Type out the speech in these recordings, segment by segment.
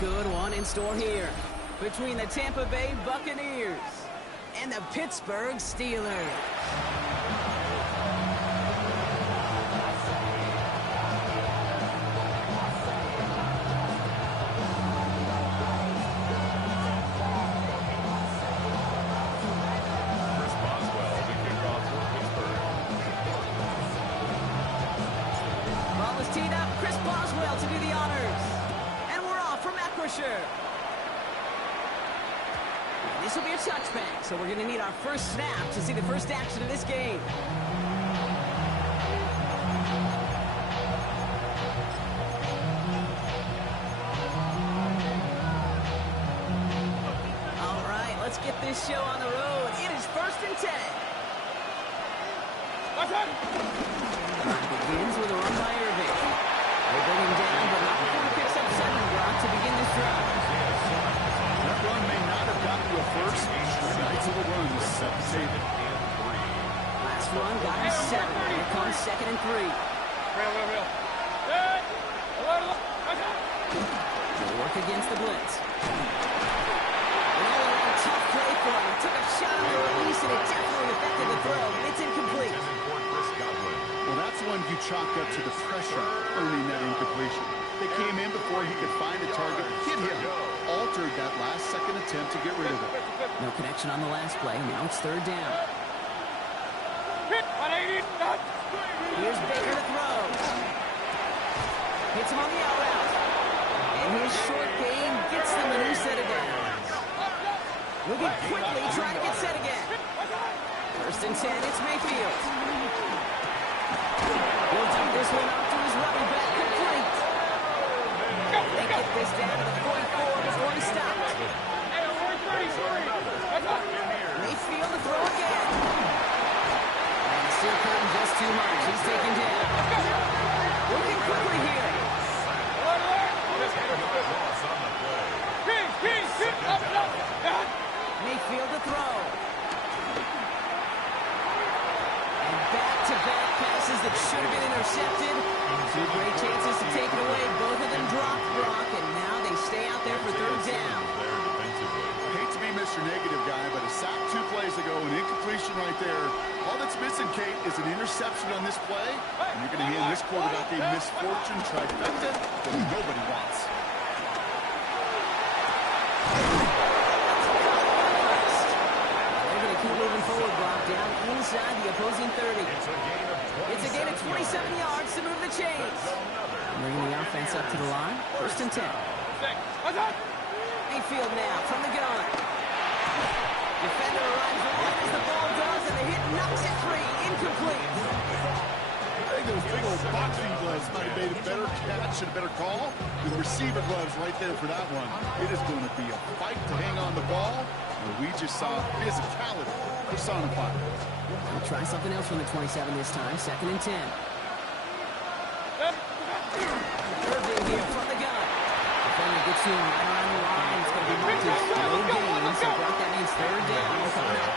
good one in store here between the Tampa Bay Buccaneers and the Pittsburgh Steelers. This will be a touchback, so we're going to need our first snap to see the first action of this game. All right, let's get this show on the road. It is 1st and 10. Begins with a run by Irving. They bring him down, but not before he picks up 7 Brock to begin this drive. That run may not have gotten to a first. Nice little run to set the table. Last run got him 7. Here comes 2nd and 3. They'll work against the blitz. An all-around tough play for him. Took a shot on the release, and it definitely affected the throw. It's incomplete. Well, that's one you chalk up to the pressure earning that incompletion. They came in before he could find a target, hit him, altered that last-second attempt to get rid of it. No connection on the last play. Now it's 3rd down. Here's Baker to throw. Hits him on the out route. And his short game gets them a new set of downs. Looking quickly, trying to get set again. 1st and 10, it's Mayfield. He'll do this one up to his running back, complete. They get this down to the 44 before he stops. Mayfield to throw again. And the steel curtain just too much. He's taken down. Looking quickly here. Mayfield to throw. And back-to-back passes that should have been intercepted. 2 great chances to take it away. Both of them dropped, Brock, and now they stay out there for 3rd down. I hate to be Mr. Negative guy, but a sack 2 plays ago, an incompletion right there. All that's missing, Kate, is an interception on this play. And you're going to hand this quarterback a misfortune trifecta that nobody wants. They're going to keep moving forward, Brock, down inside the opposing 30. It's a gain of 27 yards to move the chains. Bringing the offense up to the line. 1st and 10. Mayfield now from the gun. Defender arrives right as the ball does, and the hit knocks it free. Incomplete. I think those big old boxing gloves might have made a better catch and a better call. The receiver gloves right there for that one. It is going to be a fight to hang on the ball, and we just saw physicality personified. We'll try something else from the 27 this time. 2nd and 10. Irving here from the gun. Defender gets to him right around the line. It's going to be marked as no gain. So Brock, that means 3rd down. Coming up.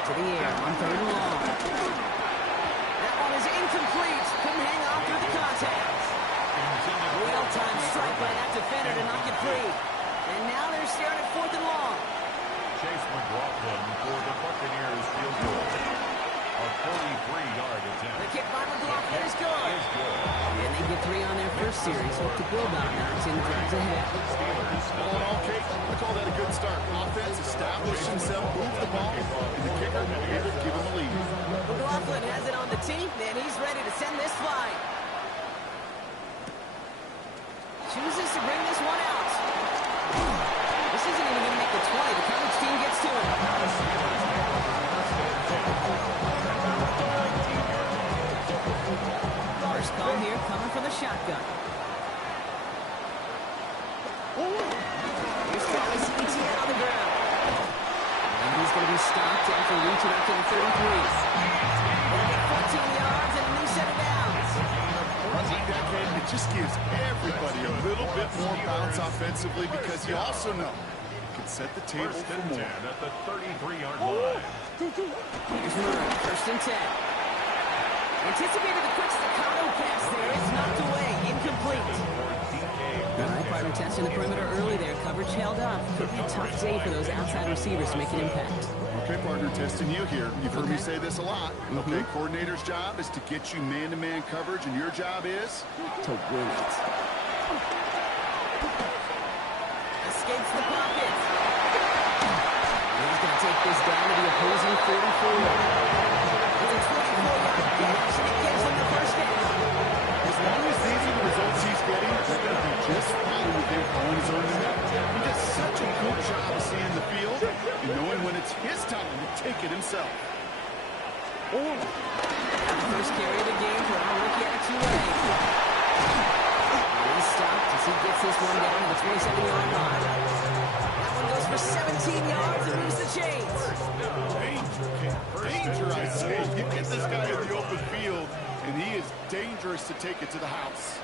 To the air on 3rd and long. That one is incomplete. Couldn't hang on through the contact. Well-timed strike by that defender to knock it free. And now they're staring at 4th and long. Chase McLaughlin for the Buccaneers field goal. A 43-yard attempt. The kick by McLaughlin is good. And they get 3 on their first series. Hope to build on that in the drives ahead. All in all, Kate, I call that a good start. Offense established himself, moved the ball, and the kicker able to give him the lead. McLaughlin has it on the tee, and he's ready to send this flying. Chooses to bring this one out. This isn't even going to make the 20. The coverage team gets to it. First call here coming from the shotgun. Here's Thomas Etienne on the ground. And he's going to be stopped after reaching up to the 33. They'll get 14 yards and a new set of downs. Running decade, it just gives everybody a little bit more bounce offensively because you also know you can set the table for more. At the 33-yard line. Here's Murray, 1st and 10. Anticipated the quick were testing the perimeter early there. Coverage held up. Could be a tough day for those outside receivers to make an impact. Okay, partner, testing you here. You've heard me say this a lot. Okay, coordinator's job is to get you man-to-man coverage, and your job is? To win it. Escapes the pocket. He's going to take this down to the opposing 44. It's a 24-yard catch, and it gives him the first down. As long as these are the results he's getting, they're going to be just fine with him calling his own number. He does such a good job of seeing the field and knowing when it's his time to take it himself. First carry of the game for our rookie at 2A. He's stopped as he gets this one down to the 27-yard line. That one goes for 17 yards and moves the chains. Danger, I say. You get this guy in the open field, and he is dangerous to take it to the house.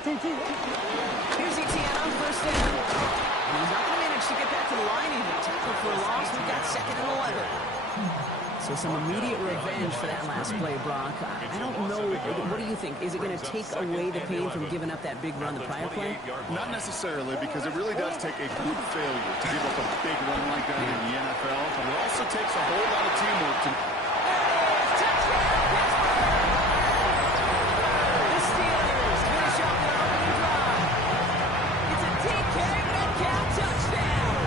Here's Etienne on first down. And he's not going to manage to get back to the line even. Tackle for a loss. We've got 2nd and 11. So some immediate revenge for that last play, Brock. I don't know. What do you think? Is it going to take away the pain from giving up that big run the prior play? Not necessarily, because it really does take a group failure to give up a big run like that in the NFL. But it also takes a whole lot of teamwork to... The Steelers finish off their opening drive. It's a DK Metcalf touchdown.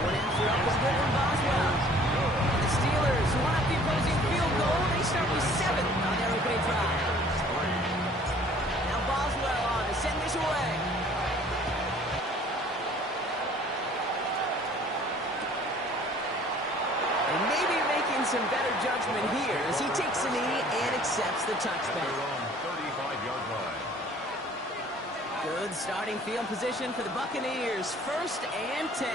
One after up was good from Boswell. And the Steelers, who won up the opposing field goal, they start with 7 on their opening drive. Now Boswell on to send this away. And maybe making some better judgment here as he takes a knee and accepts the touchback. 35-yard line. Good starting field position for the Buccaneers. 1st and 10.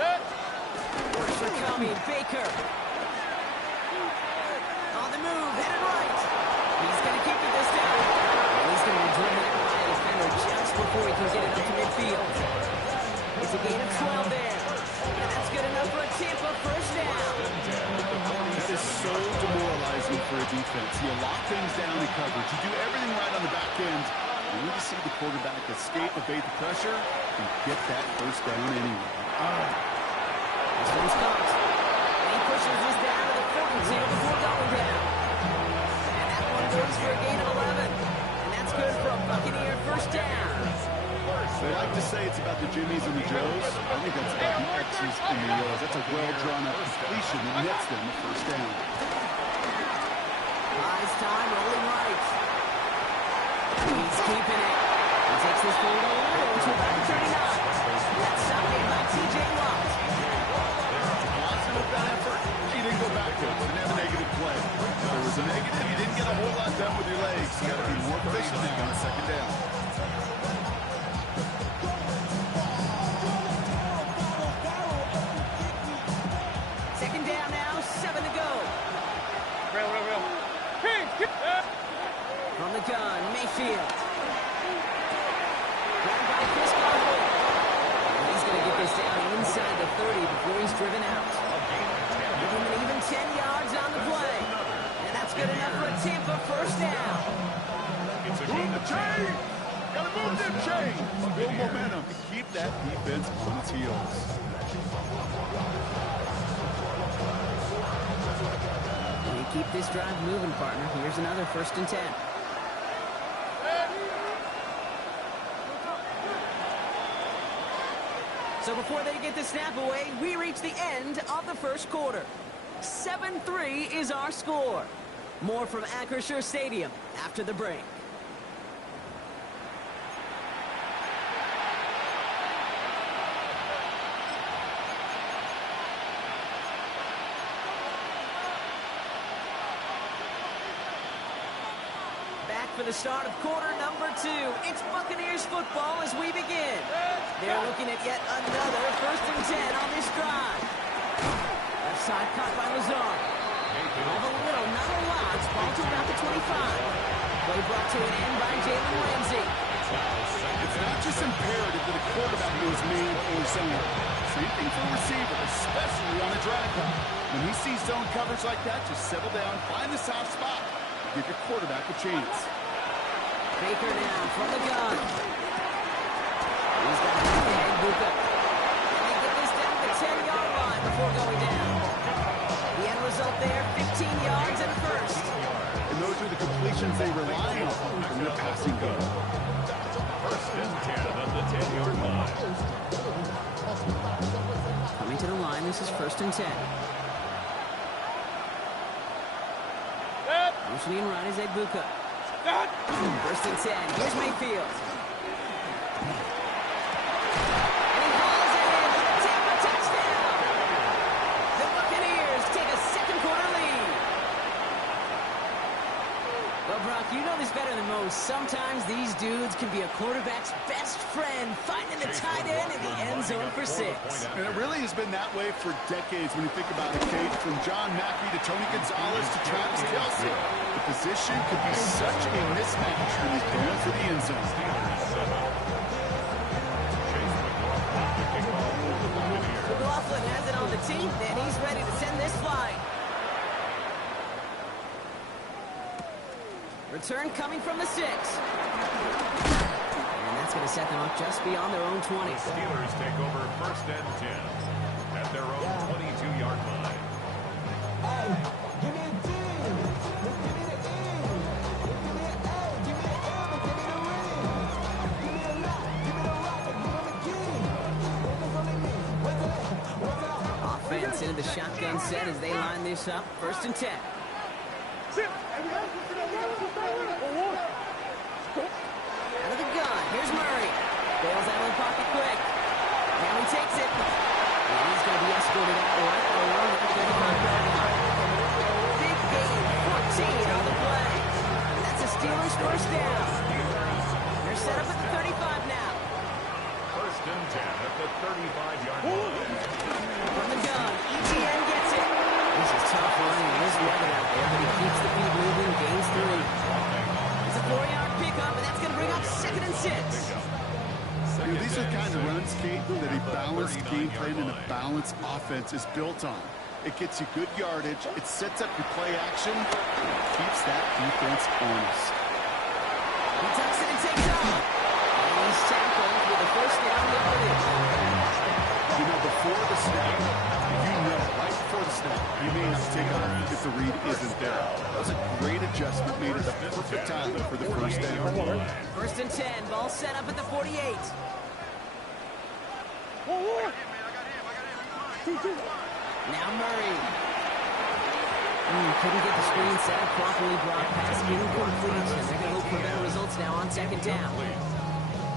Works for Comey. Baker. On the move, headed right. He's going to keep it this time. And he's going to be driven out by a defender just before he can get it up to midfield. It's a gain of 12 there. And that's good enough for a Tampa first down. That is so demoralizing for a defense. You lock things down in coverage. You do everything right on the back end. You need to see the quarterback escape, evade the pressure, and get that first down anyway. This one's caught. And he pushes this down to the 42 before going down. And that one goes for a gain of 11. And that's good for a Buccaneer first down. They like to say it's about the Jimmies and the Joes. I think that's about the X's and the O's. That's a well-drawn-up completion that nets them the first down. Buys time, rolling right. He's keeping it. He takes this forward a little to about 39. That's stopped in by T.J. Watt. Positive with that effort. He didn't go backwards. Didn't have a negative play. If there was a negative, you didn't get a whole lot done with your legs. You got to be more efficient now on 2nd down. From the gun, Mayfield. Grabbed by Chris Godwin. He's going to get this down inside the 30 before he's driven out. Give him an even 10 yards on the play. And that's good enough for a Tampa first down. It's a gain Move of the chain! Gotta move them chains! Build momentum to keep that defense on its heels. They keep this drive moving, partner. Here's another 1st and 10. So before they get the snap away, we reach the end of the first quarter. 7-3 is our score. More from Acrisure Stadium after the break. Back for the start of quarter number 2. It's Buccaneers football as we begin. They're looking at yet another 1st and 10 on this drive. Left side caught by Lazard. Have a little, not a lot. Ball to about the 25. Play brought to an end by Jalen Ramsey. It's not just imperative that a quarterback knows man or zone. Same thing for a receiver, especially on a drag route. When he sees zone coverage like that, just settle down, find the soft spot. give your quarterback a chance. Baker now from the gun. He's got it ahead, Buka. And they get this down to the 10-yard line before going down. The end result there, 15 yards and a first. And those are the completions they rely on in their passing game. First and 10 at the 10-yard line. Coming to the line, this is first and 10. Motioning right is Buka. First and 10. Here's Mayfield. And he hauls it in. Tampa touchdown. The Buccaneers take a second quarter lead. Well, Brock, you know this better than most. Sometimes these dudes can be a quarterback's best friend, finding the tight end in the end zone for 6. And it really has been that way for decades when you think about it, Kate. From John Mackey to Tony Gonzalez to Travis Kelce. The position could be such a mismatch when he's going for the end zone. McLaughlin has it on the team, and he's ready to send this flying. Return coming from the 6. And that's going to set them up just beyond their own 20. The Steelers take over first and 10 at their own 22-yard line. Give me a team. Give me the E. Give me an A. Give me an M. Give me the ring. Give me a lot. Give me the rock. Give me the key. There's only me. What's up? Offense into the shotgun set as they line this up. First and 10. Out of the gun. Here's Murray. Bails out of the pocket quick. Now he takes it. And he's going to be escorted out right along the 35-yard line. Big gain. 14 on the play. And that's a Steelers first down. They're set up at the 35 now. First and 10 at the 35-yard line. From the gun. ETN gets it. This is tough running. There's weather out there, but he keeps the feet moving. Gains 3. It's a 4-yard pickup, and that's going to bring up second and 6. You know, these are the kind of runs, Kate, that a balanced game plan and a balanced offense is built on. It gets you good yardage, it sets up your play action, and it keeps that defense honest. He tucks it and takes off. And he's tackled with a first down yardage. You know, before the snap, you know, right before the snap, you may have to take off if the read isn't there. That was a great adjustment made at the perfect time for the first down. First and 10, ball set up at the 48. Now Murray. Couldn't get the screen set up properly. Brock pass incomplete. And they're going to look for better results now on second down.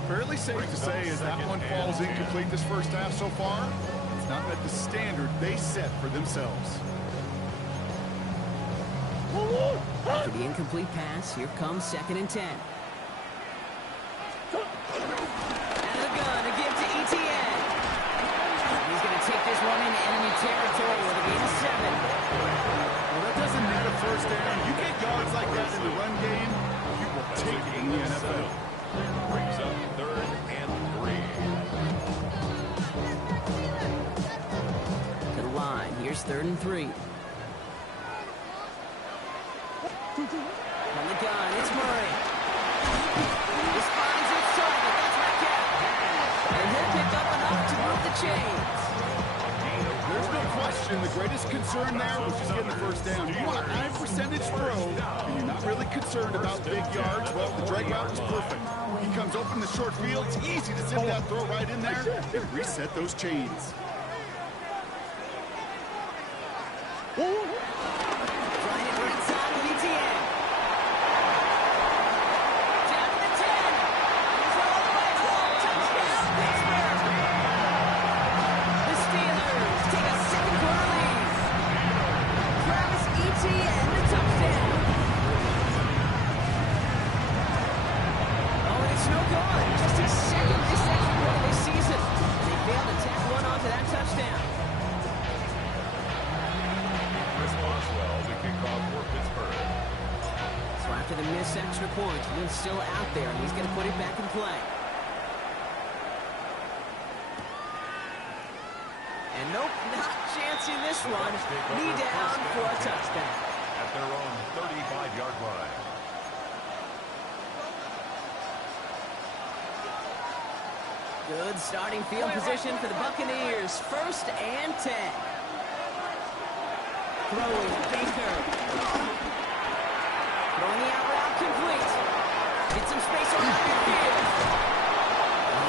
Fairly safe to say as that one falls incomplete this first half so far, it's not met the standard they set for themselves. After the incomplete pass, here comes second and 10. Out of the gun, a give to ETN. He's going to take this one into enemy territory with a gain of 7. Well, that doesn't net a first down. You get yards like that in the run game, you will take it in the NFL. Brings up third and 3. To the line, here's third and 3. From the gun, it's Murray. This finds its target, that's Metcalf. And he'll pick up enough to move the chains. There's no question the greatest concern there was just getting the first down. You want a high percentage throw, and you're not really concerned about big yards. Well, the drag route was perfect. He comes open in the short field. It's easy to zip that throw right in there and reset those chains. Trying it right side of ETN. Down to the 10. He's all the way home. Touchdown, Pittsburgh. The Steelers take a second quarter lead. Travis ETN, the touchdown. Oh, and it's no good. Just his second reception for this season. They failed to tack one onto that touchdown. The kickoff for Pittsburgh. So after the missed extra point, he's still out there, and he's going to put it back in play. And nope, not chancing this one. Knee down for a touchdown. At at their own 35-yard line. Good starting field position for the Buccaneers. 1st and 10. Throwing Baker. Throwing the out route complete. Get some space around midfield.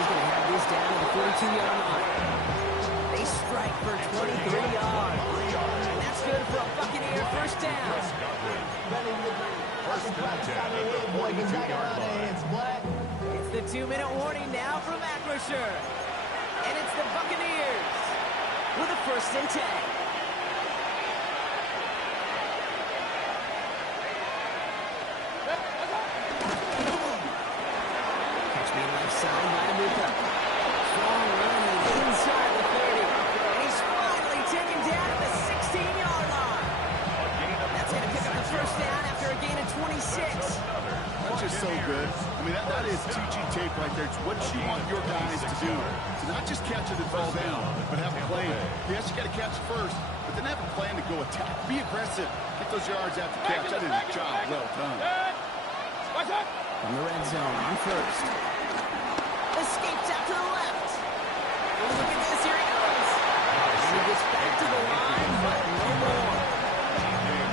He's going to have this down to the 42-yard line. They strike for 23 yards. And that's good for a Buccaneer 1st down. First and 10 at the 42-yard line. It's the 2-minute warning now from Acrisure. And it's the Buccaneers with a 1st and 10. Catch me left side by Amuka. Strong running inside the 30. And he's finally taken down at the 16-yard line. That's going to pick up the 1st down after a gain of 26. That's just so good. I mean, that is 2G tape right there. It's what you want your guys to do. To not just catch it and fall down, but have a plan. Yes, you got to catch it first, but then have a plan to go attack. Be aggressive. Get those yards after catch. That is a job well done. From the red zone on 1st. Escapes out to the left. Oh, look at this. Here he goes. And he gets back to the line, but no more.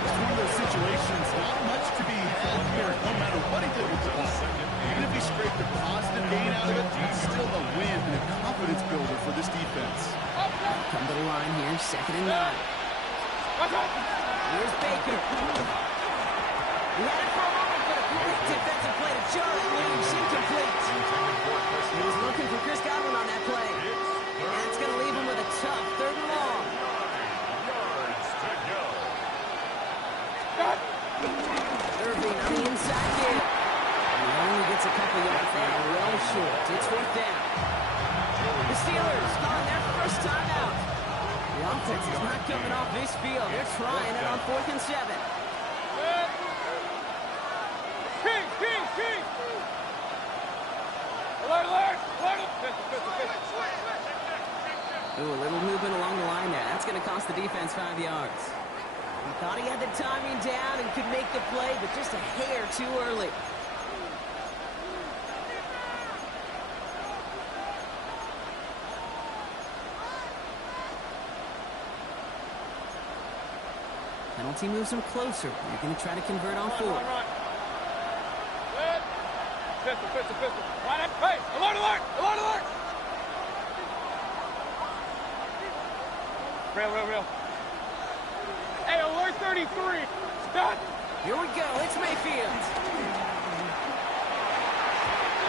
It's one of those situations, not much to be had here, no matter what he did with the ball. Even if he scraped a positive gain out of it, it's still a win and a confidence builder for this defense. Come to the line here, 2nd and 9. Here's Baker. He had it for a moment, but a great defensive play to Charlie Williams, incomplete. He was looking for Chris Godwin on that play. And that's going to leave him with a tough 3rd and long. Irving on the inside here. And he only gets a couple yards there, well short. It's 4th down. The Steelers calling their 1st time out. The offense is not coming off this field. They're trying it on 4th and 7. Ooh, a little movement along the line there. That's going to cost the defense 5 yards. He thought he had the timing down and could make the play, but just a hair too early. Penalty moves him closer. You're going to try to convert on 4th. Pistol. Hey, alert! Real. Hey, alert 33. Stop. Here we go. It's Mayfield.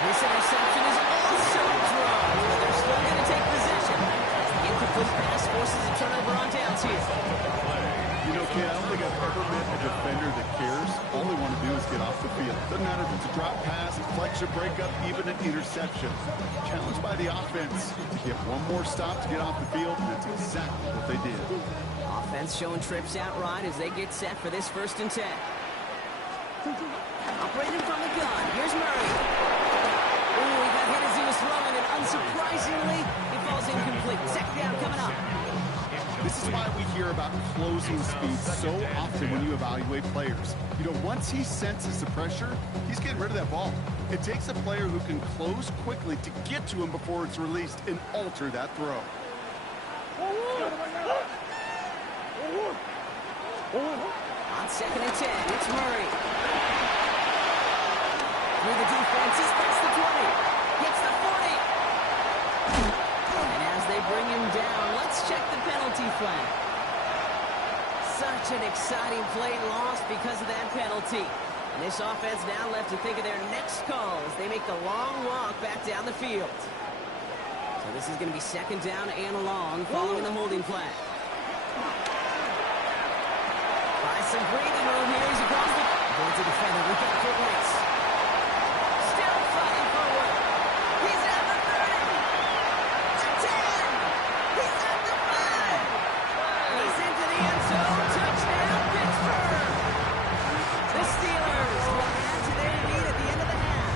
This interception is also drawn, but they're still going to take possession. The incomplete pass forces a turnover on downs here. You know, kid, I don't think I've ever met a defender that cares. All they want to do is get off the field. Doesn't matter if it's a drop pass, flex or breakup, even an interception. Challenged by the offense to get one more stop to get off the field, and that's exactly what they did. Offense showing trips out right as they get set for this 1st and 10. Operating from the gun. Here's Murray. Ooh, he got hit as he was throwing, and unsurprisingly, he falls incomplete. 2nd down coming up. This is why we hear about closing speed so often when you evaluate players. You know, once he senses the pressure, he's getting rid of that ball. It takes a player who can close quickly to get to him before it's released and alter that throw. On 2nd and 10, it's Murray. Through the defenses, that's the 20. Hits the 40. And as they bring him down, let's check the penalty flag. Such an exciting play lost because of that penalty. And this offense now left to think of their next call as they make the long walk back down the field. So this is going to be 2nd down and long following the holding flag. By some breathing room here, he's across the... Going to defender, we got a quick race. Still fighting forward. He's at the 30. The 10. He's at the 5. He's into the end zone. Touchdown, Pittsburgh. The Steelers will add to their lead at the end of the half.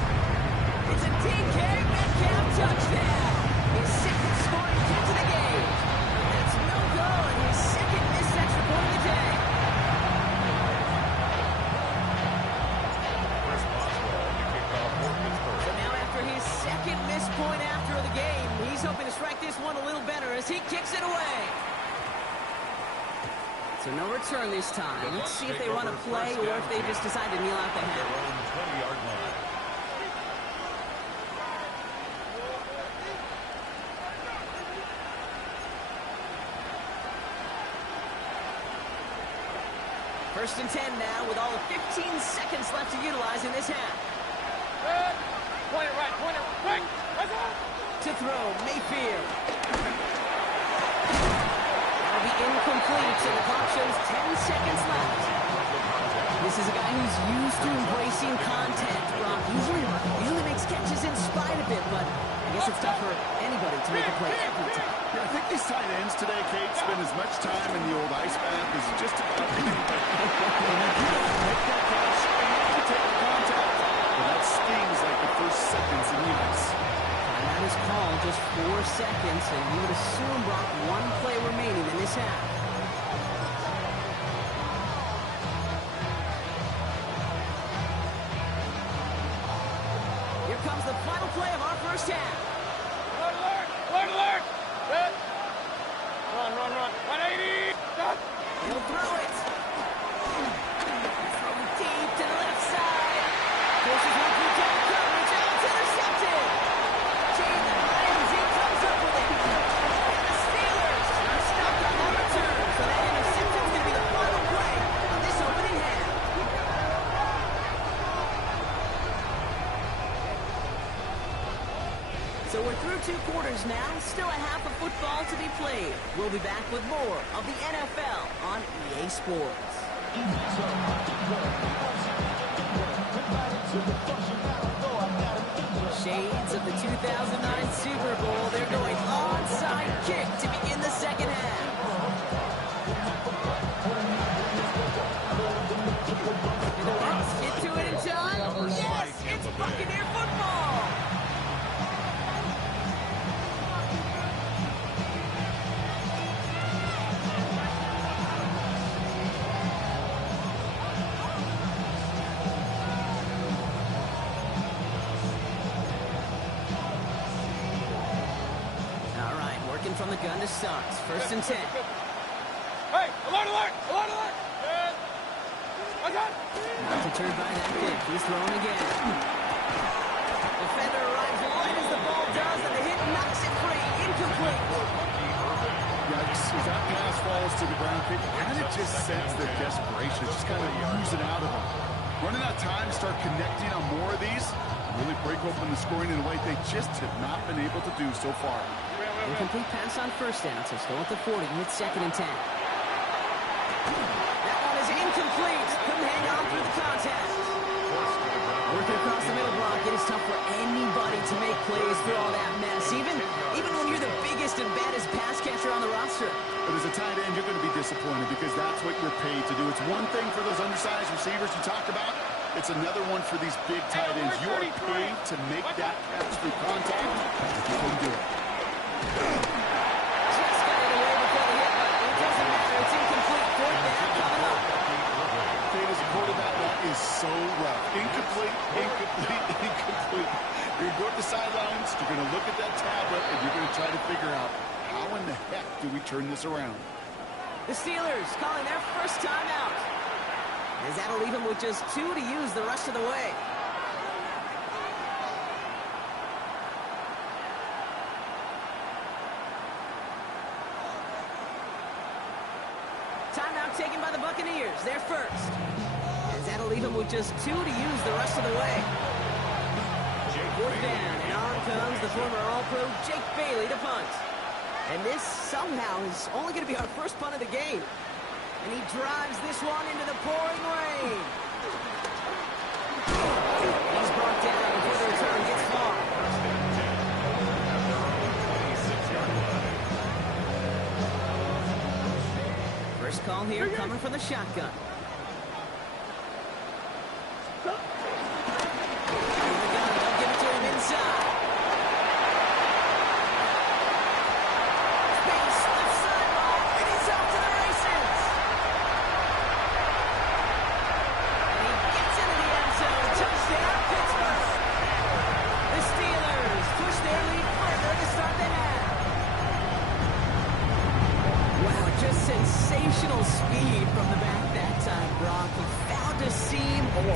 It's a DK Metcalf touchdown. His 2nd scoring catch of the game. That's no goal and his 2nd missed extra point of the day. the game. He's hoping to strike this one a little better as he kicks it away. So no return this time. Let's see if they run a play or if they just decide to kneel out the Their half. own 20-yard line. First and 10 now with all of 15 seconds left to utilize in this half. Point it right, right. Let's go. To throw, Mayfield. That'll be incomplete, so the clock shows 10 seconds left. This is a guy who's used to embracing contact, Brock. Usually makes catches in spite of it, but I guess it's tough for anybody to make a play every time. Yeah, I think these tight ends today, Kate, spend as much time in the old ice bath as just about anybody. Make that catch, and you take the contact. Well, that stings like the first seconds in the ice. And that is called just 4 seconds, and you would assume, Brock, one play remaining in this half. Here comes the final play of our first half. Alert, alert, alert. Set. Run. 180. Stop. He'll throw it. Throw it deep to the left side. Forces one through double coverage. Oh, it's intercepted. Jalen Ramsey comes up with it. And the Steelers are stopped on that return. So that interception is going to be the final play of this opening half. So we're through 2 quarters now. Still a half of football to be played. We'll be back with more of the NFL on EA Sports. Shades of the 2009 Super Bowl. They're going onside kick to begin the second half. Let's get to it in time. Yes, it's Buccaneer football. All right, working from the gun to start. First and 10. Hey, alert. Set. Let's go. Not deterred by that kick. He's throwing again. Defender arrives wide as the ball does, and the hit knocks it free. Incomplete. Yikes, as that pass falls to the ground, Kate, you kind of just sense the desperation. Just kind of oozing out of them. Running out of time to start connecting on more of these. Really break open the scoring in a way they just have not been able to do so far. Incomplete pass on first down, so still at the 40 with second and 10. That one is incomplete. Couldn't hang on through the contact. Working across the middle block, it is tough for anybody to make plays through all that mess, even when you're the biggest and baddest pass catcher on the roster. But as a tight end, you're going to be disappointed because that's what you're paid to do. It's one thing for those undersized receivers you talk about. It's another one for these big tight ends. You are paid to make that catch through contact. You couldn't do it. Just got it away before the hit, but it doesn't matter. It's incomplete. Fourth down coming up. Kate, as a quarterback, that is so rough. Incomplete. You're going to go to the sidelines, you're going to look at that tablet, and you're going to try to figure out how in the heck do we turn this around. The Steelers calling their first timeout. As that'll leave them with just 2 to use the rest of the way. Timeout taken by the Buccaneers. They're first. As that'll leave them with just 2 to use the rest of the way. Fourth down, and on comes the former All-Pro Jake Bailey to punt. And this somehow is only going to be our first punt of the game. And he drives this one into the pouring rain. He's brought down before the return gets far. First call here coming from the shotgun. They'll give it to him inside. Space, left sideline, and he's off to the races. And he gets into the end zone. Touchdown, Pittsburgh. The Steelers push their lead further to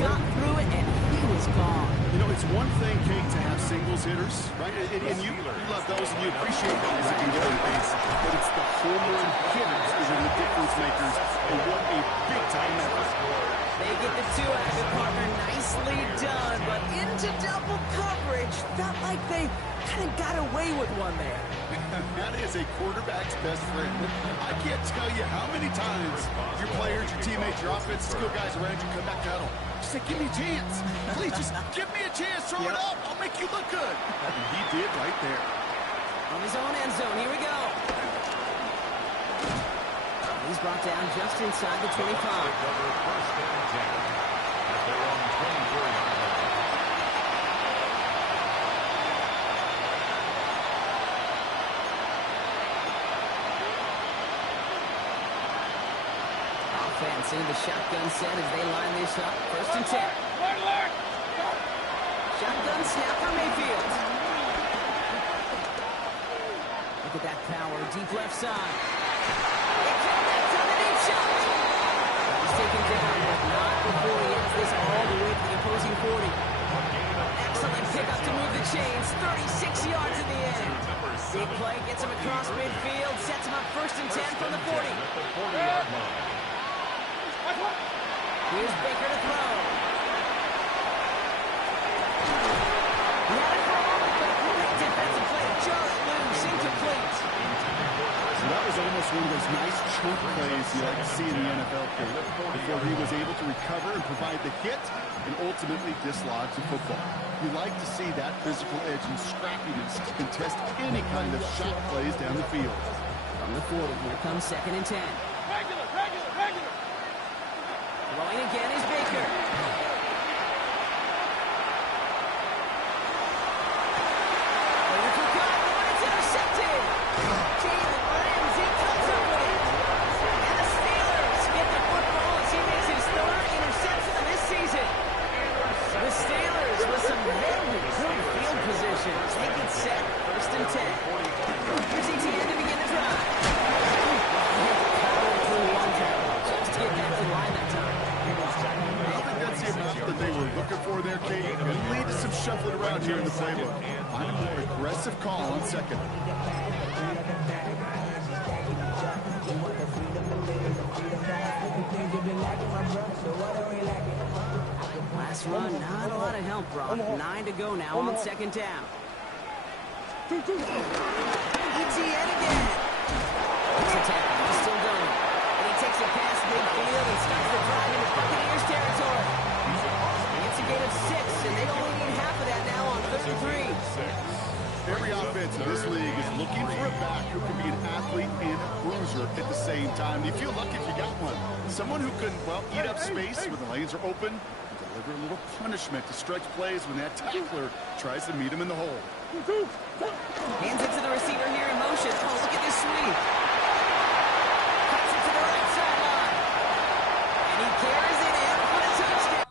got through it, and he was gone. You know, it's one thing, Kate, to have singles hitters, right? And you love those, and you appreciate guys that can get on base. But it's the home run hitters that are the difference makers, and what a big-time effort. They get the two out of it, partner. Nicely done, but into double coverage. Felt like they kind of got away with one there. That is a quarterback's best friend. I can't tell you how many times your players, your teammates, your offensive skill guys around you come back to huddle. Just say, give me a chance. Please, just give me a chance. Throw it up. I'll make you look good. And he did right there. On his own end zone. Here we go. He's brought down just inside the 25. First and 10. At their own 24-yard line. Offense in the shotgun set as they line this up. First and 10. Shotgun snap for Mayfield. Look at that power. Deep left side. He's taken down, but not before he ends this all the way to the opposing 40. Excellent pickup to move the chains. 36 yards in the end. Big play gets him across midfield, sets him up first and 10 from the 40. Here's Baker to throw. He had it for a moment, but a great defensive play. Just loose, incomplete. So that was almost one of those nice chunk plays you like to see in the NFL, before he was able to recover and provide the hit and ultimately dislodge the football. You like to see that physical edge and scrappiness to contest any kind of shot plays down the field. From the 40, here comes second and 10. Regular. Throwing again is Baker. It's intercepted. Jalen Ramsey comes up with it. And the Steelers get the football as he makes his third interception of this season. The Steelers with some very good field position. They get set, first and 10. Here's ETN to begin the drive. Just to get back to the line that time. I think that's the amount that they were looking for there, Kate. It'll lead to some shuffling around here in the playbook. Find a more aggressive call on second. Last run, not a lot of help, Brock. 9 to go now on second down. ETN again. It's a tackle. He's still going. And he takes it past midfield and starts the drive into Buccaneers territory. It's a gain of 6, and they only need half of that now on 33. Every offense in this league is looking for a back who can be an athlete and a bruiser at the same time. You feel lucky if you got one. Someone who can, well, eat up space when the lanes are open, and deliver a little punishment to stretch plays when that tackler tries to meet him in the hole. Hands it to the receiver here in motion. Oh, look at this sweep. Cuts it to the right sideline. And he carries it in for a touchdown.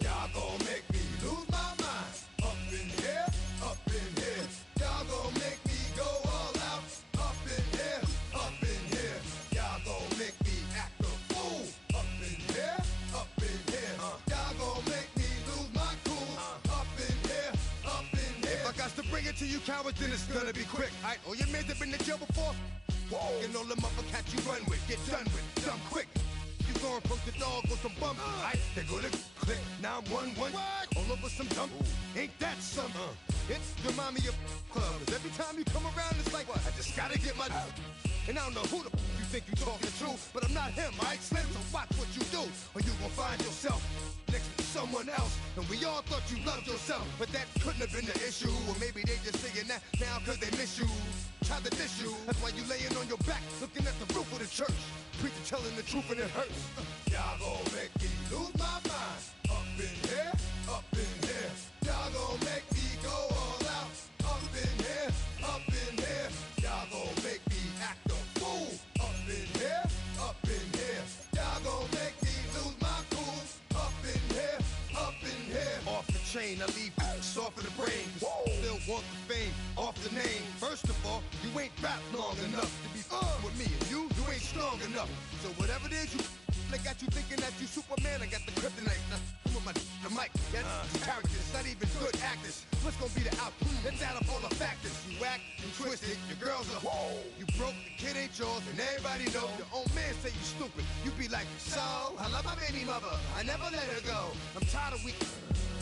Y'all gon' make me lose my mind. Up in here, up in here. Y'all gon' make me go all out. Up in here, up in here. Y'all gon' make me act a fool. Up in here, up in here. Y'all gon' make me lose my cool. Up in here, up in here. If I got to bring it to you cowards, then it's gonna be quick. Alright, all your men have been to jail before? Whoa, and all them upper cats you run with, get done with, done quick. You gon' approach the dog with some bump, right? They gonna click, 911, all over some dump. Ain't that something? It's remind me of club. 'Cause every time you come around, it's like, I just gotta get my. And I don't know who the you think you talking to, but I'm not him, right? Slim, so watch what you do, or you gon' find yourself next to someone else. And we all thought you loved yourself, but that couldn't have been the issue. Or maybe they just saying that now 'cause they miss you. Try to diss you, that's why you laying on your back, looking at the roof of the church. Preacher telling the truth and it hurts. Y'all gon' make me lose my mind. Up in here, up in here. Y'all gon' make me go all out. Up in here, up in here. Y'all gon' make me want the fame off the name. First of all, you ain't rap long enough to be with me. And you ain't strong enough. So whatever it is you they got you thinking that you Superman, I got the kryptonite. With the mic, that's characters, not even good actors. What's gonna be the outcome? Let's add up all the factors. You whack, you twisted, your girl's a whoa. You broke, the kid ain't yours, and everybody know. Your own man say you stupid. You be like, so, I love my baby mother, I never let her go. I'm tired of weak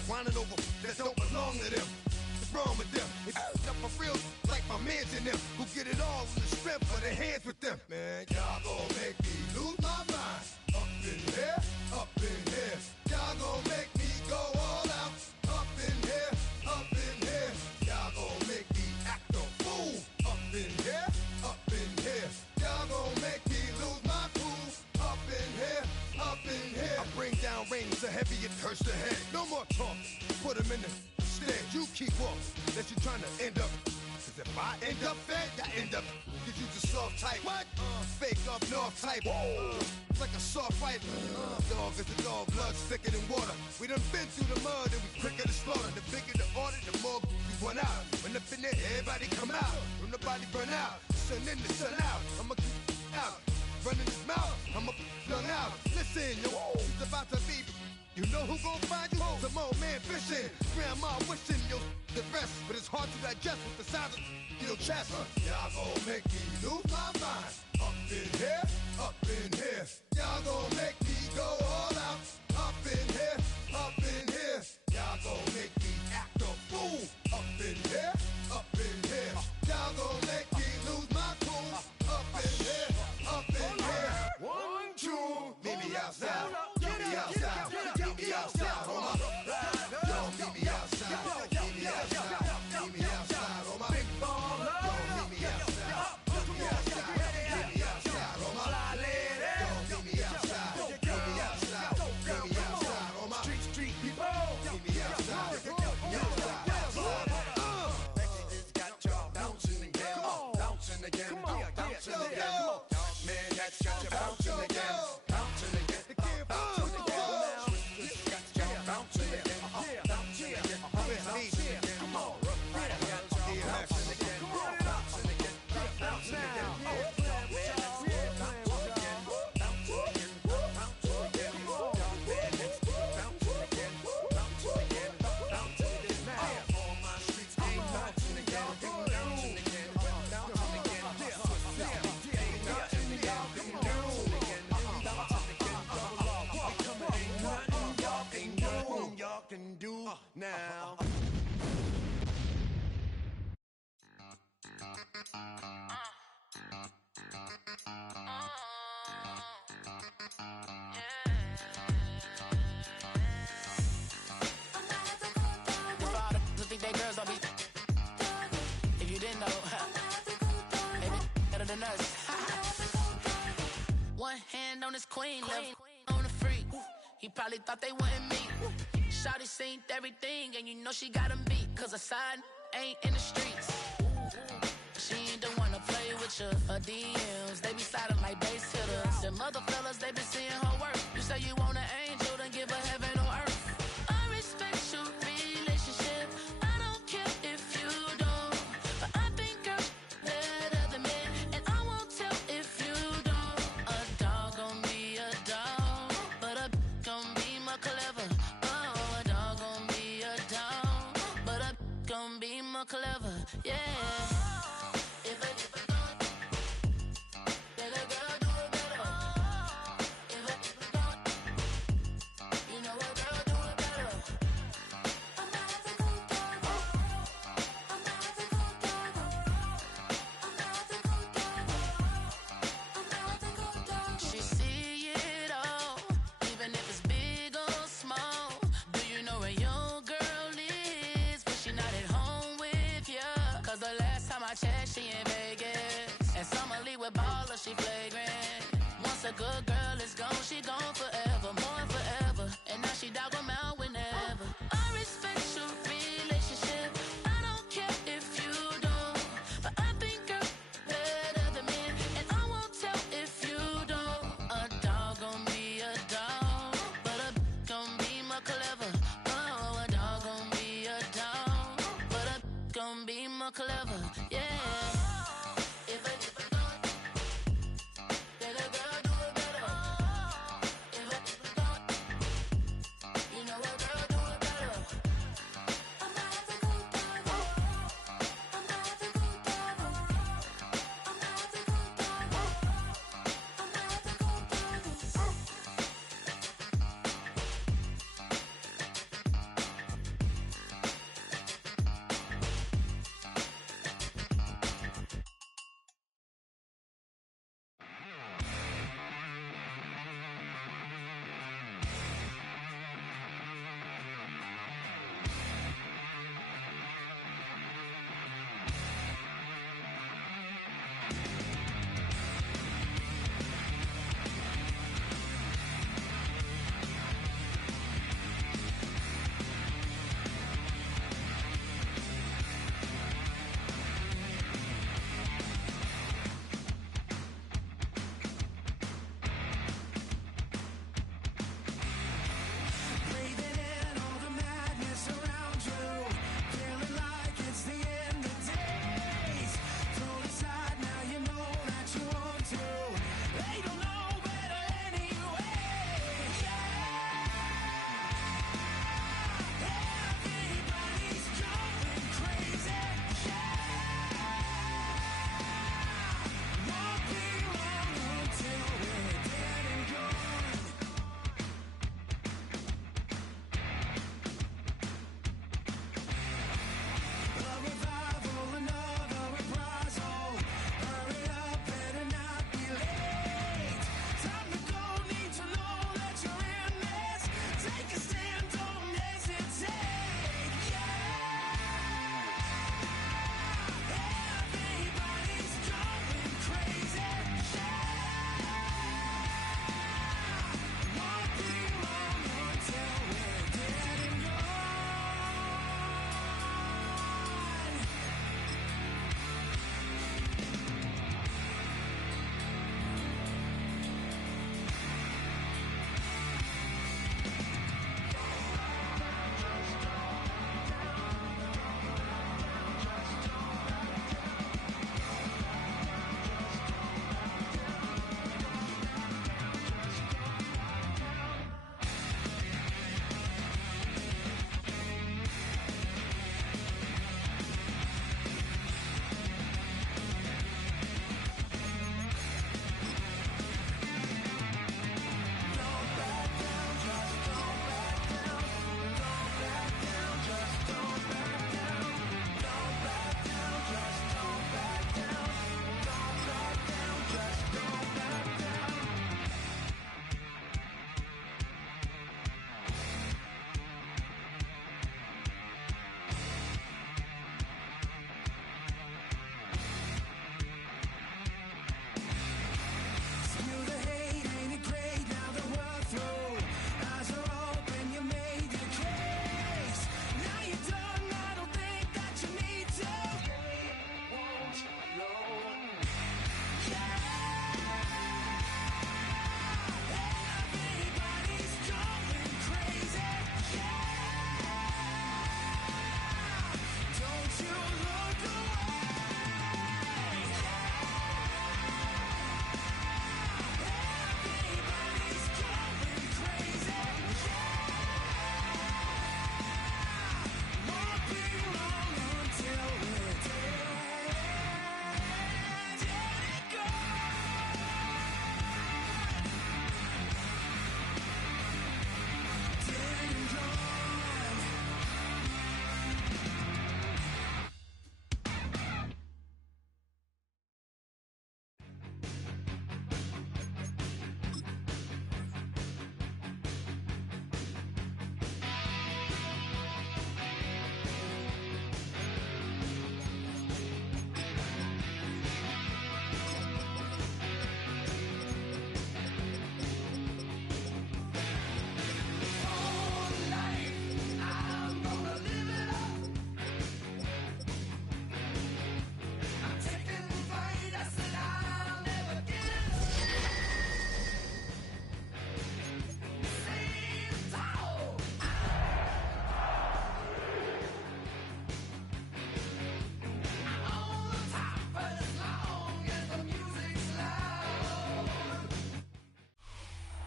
whining over that don't belong to them. What's wrong with them? It's up for real, like my mans in them, who get it all in the strength of their hands with them. Man, y'all gon' make me lose my mind. Up in here, up in here. Y'all gon' make me go all out. Up in here, up in here. Y'all gon' make me act a fool. Up in here, up in here. Y'all gon' make me lose my cool. Up in here, up in here. I bring down rain so heavy it hurts the head. No more talk, put them in the stand. You keep walking, unless you're trying to end up. Cause if I end up fed, I end up. Cause you the soft type. What? Fake up north type. It's like a soft fight. Dog is a dog, blood thicker than water. We done been through the mud and we quicker to slaughter. The bigger the order, the more we run out. When up in there, everybody come out. When nobody run out, sun in the sun out. I'ma keep out. Running his mouth, I'ma run out. Listen, yo, it's about to be. You know who gon' find you? Some old man fishing. Grandma wishing you'll the rest. But it's hard to digest with the sound of your chest. Y'all gon' make me lose my mind. Up in here, up in here. Y'all gon' make me go all out. Up in here, up in here. Y'all gon' make me act a fool. Up in here, up in here. Y'all gon' make me lose my cool. Up in here, up in here. 1, 2, meet me outside. Meet me outside. Meet me outside, on my. Yo, meet me outside. Meet me outside. Meet me outside, on my. Big baller. Yo, meet me outside. Meet me outside. Meet me outside, on my. Yo, meet me outside. Meet me outside. Meet me outside, on my. Street people. Meet me outside. Meet me outside. It's got y'all bouncing again. Bouncing again. Bouncing again. Man, that's got you bouncing again. Bouncing again. Bouncing again. Can do now. Think they girls don't be. If you didn't know, maybe better than us. One hand on his queen, left on the freak. He probably thought they wouldn't meet. Shawty seen everything, and you know she got him beat. Cause her side ain't in the streets. She ain't the one to play with you. Her DMs, they be sliding like bass hitters. Them other fellas, they been seeing her work. You say you want an angel, then give her heaven on earth. I respect your relationship. I don't care if you don't. But I think girls better than men. And I won't tell if you don't. A dog gon' be a dog, but a gon' be more clever. Gonna be more clever, yeah. If a girl do it better. If a you know a girl do it better. I'm not the good dog. I'm not the good dog. I'm not the good dog. I'm not the good dog. She see it all, even if it's big or small. Do you know where your girl is? But she not at home with ya. Cause the last time I checked, she in Vegas. And Summer Lee with Baller, she flagrant. Once a good girl is gone, she gone forever, more forever. And now she dog 'em out whenever. I respect your relationship. I don't care if you don't. But I think girls better than men. And I won't tell if you don't. A dog gon' be a dog, but a gon' be more clever. Oh, a dog gon' be a dog, but a gon' clever, yeah. If a then a girl do it better. If a you know a girl do it better. I'ma have to go down. I'ma have to go down. I'ma have to go down. I'ma have to go down.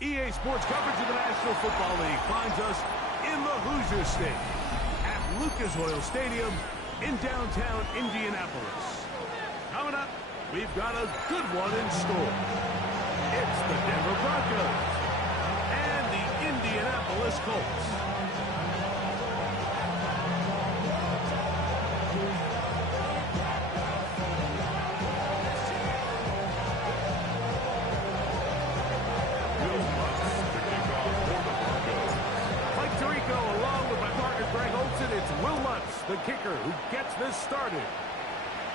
EA Sports coverage of the National Football League finds us in the Hoosier State at Lucas Oil Stadium in downtown Indianapolis. Coming up, we've got a good one in store. It's the Denver Broncos and the Indianapolis Colts. The kicker who gets this started.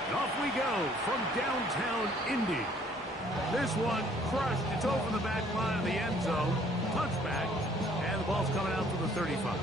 And off we go from downtown Indy. This one crushed. It's over the back line of the end zone. Touchback. And the ball's coming out to the 35.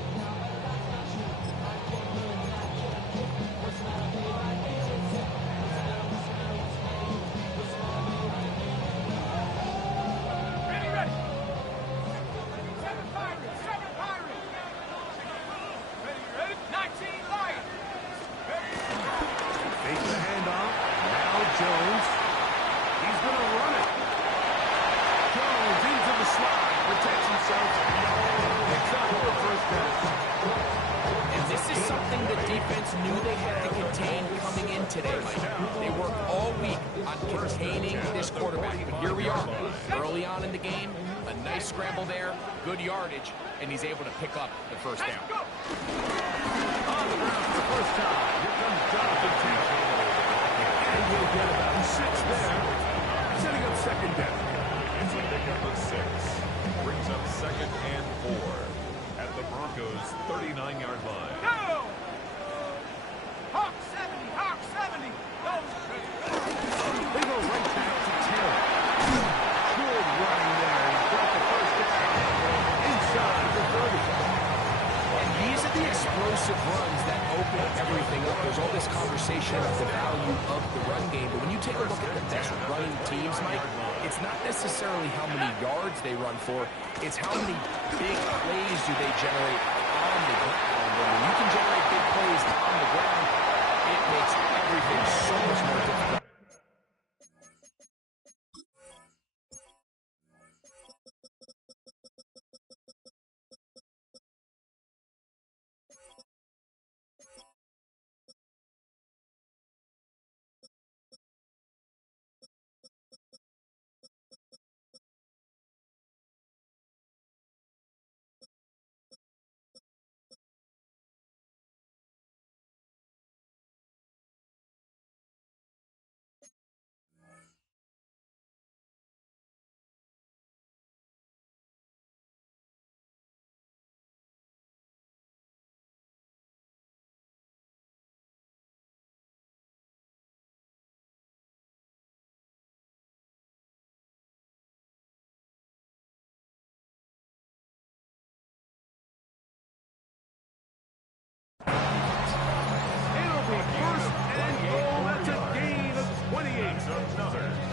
Today, Mike. They worked all week on containing this quarterback. But here we are, early on in the game, a nice scramble there, good yardage, and he's able to pick up the first down. On the ground for the first time, here comes Jonathan Taylor. And we'll get about 6 there, setting up second down. It's a pickup of 6. Brings up 2nd and 4 at the Broncos' 39-yard line. Go! Hawk 70! Hawk 70! They go right back to Taylor. Good running there. He's got the first down inside the 30. And these are the explosive runs that open everything up. There's all this conversation about the value of the run game, but when you take a look at the best running teams, Mike, it's not necessarily how many yards they run for, it's how many big plays do they generate on the ground. And when you can generate big plays on the ground, it makes everything so much more difficult.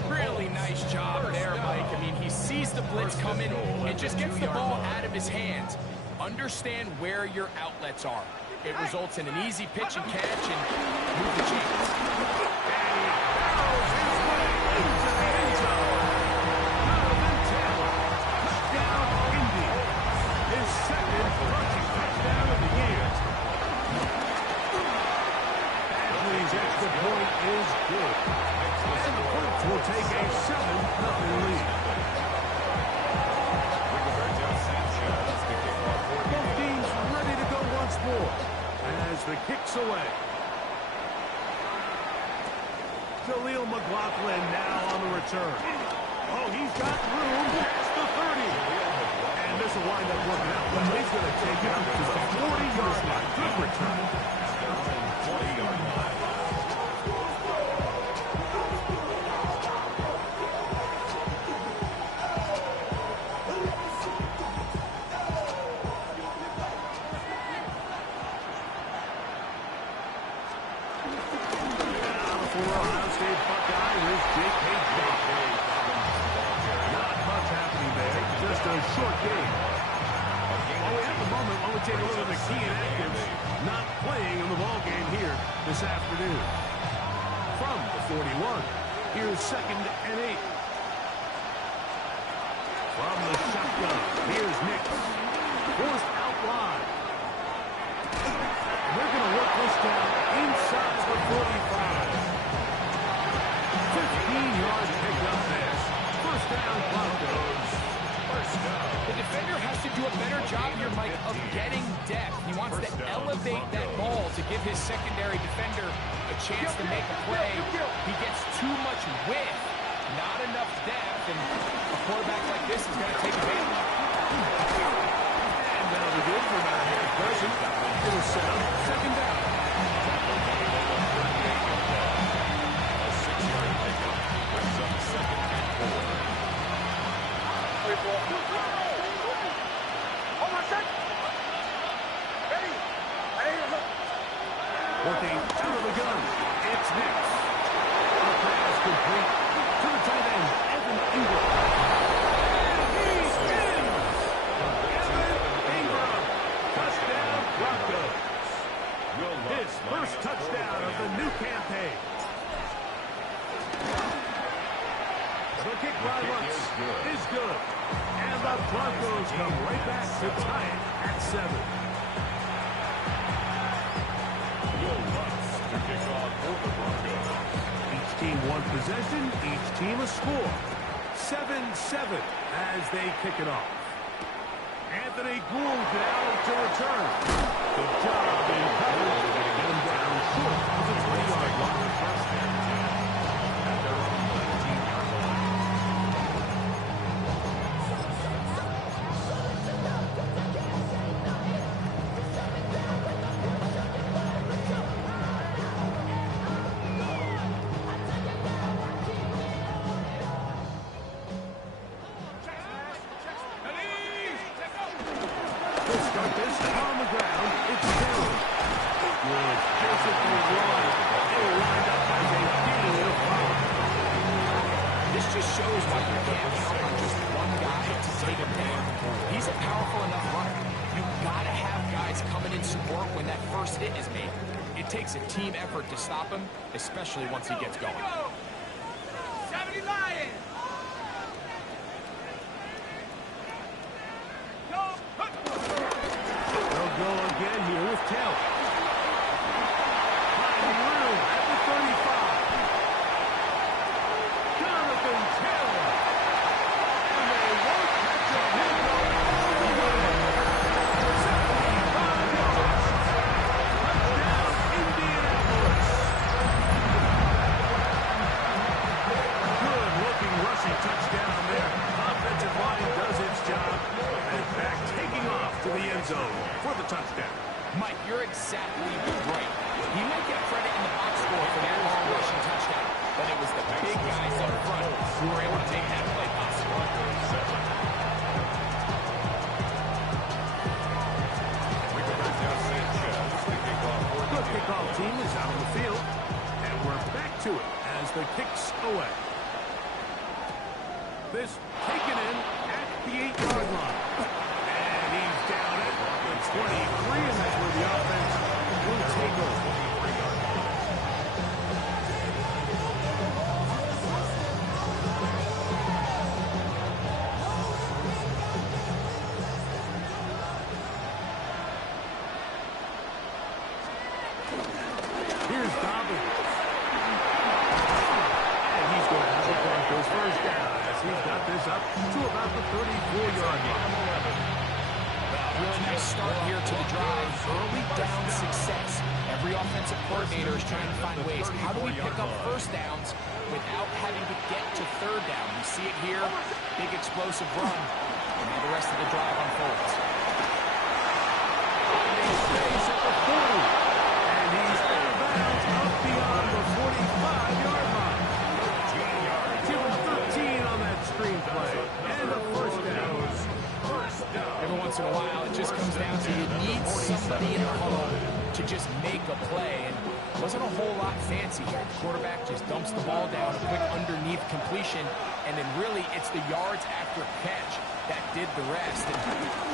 Really nice job there, Mike. I mean, he sees the blitz coming and just gets the ball out of his hands. Understand where your outlets are. It results in an easy pitch and catch and move the chains. And he barrels his way into the end zone. Jonathan Taylor, touchdown Indy. His second rushing touchdown of the year. Ashley's extra point is good. And the Colts will take a 7-0 lead. Both teams ready to go once more as the kick's away. Jaleel McLaughlin now on the return. Oh, he's got room past the 30. And this will wind up working out. But he's going to take it up to the 40-yard line. Good return. 40-yard line. Short game. Well, at the moment, while we take a look at the key inactives not playing in the ball game here this afternoon. From the 41, here's 2nd and 8. From the shotgun, here's Nix. Forced out wide. They're going to work this down inside the 45. 15-yard pickup there. First down, Broncos. First down. The defender has to do a better job here, Mike, of getting depth. He wants to elevate that ball to give his secondary defender a chance to make a play. He gets too much width, not enough depth, and a quarterback like this is going to take advantage. And that'll be good for about a half dozen. It'll set up second down. A 6-yard pickup brings up second and 4. Working out of the gun. It's Nix. A pass complete to the tight end, Evan Ingram. And he's in! Evan Ingram. Touchdown, Broncos. His first touchdown of the new campaign. The kick by Lutz is good. And the Broncos come right back to tie it at 7. Will Lutz to kick off for the Broncos. Each team one possession, each team a score. 7-7 as they kick it off. Anthony Gould now to return. Good job in coverage. Get him down short of the 20-yard line. First and 10 at their own 19-yard line. To start this on the ground, it's Taylor. With basically wide. They lined up as a deal of power. This just shows why you can't count on just one guy to take him down. He's a powerful enough runner. You've got to have guys coming in support when that first hit is made. It takes a team effort to stop him, especially once he gets going. 70 Lions! They'll go again here with Taylor. Finding room at the 35. Jonathan Taylor. And they won't catch him. He'll go all the way. 75 yards. Touchdown, Indianapolis. Good-looking rushing touchdown there. Offensive line does its job. And back taking off to the end zone for the touchdown. Mike, you're exactly right. He might get credit in the box score for that long rushing touchdown, but it was the big guys up front who were able to make that play possible. We go back down Sanchez to kick off for The kickoff team is out on the field, and we're back to it as the kicks away. This taken in at the 8-yard line. And he's down at the 23, and that's where the offense will take over. Here's Dobbins. And he's going to have the Broncos first down as he's got this up to about the 34-yard line. Really nice start here to the drive. Early down success. Every offensive coordinator is trying to find ways. How do we pick up first downs without having to get to third down? We see it here. Big explosive run. And now the rest of the drive unfolds. He stays at the 40. And he's out of bounds up beyond the 45-yard line. 13 yards. Give him 13 on that screen play. And a first down. Every once in a while, it just comes down to you need somebody in the huddle to just make a play. And it wasn't a whole lot fancy here. The quarterback just dumps the ball down, a quick underneath completion, and then really it's the yards after catch that did the rest. And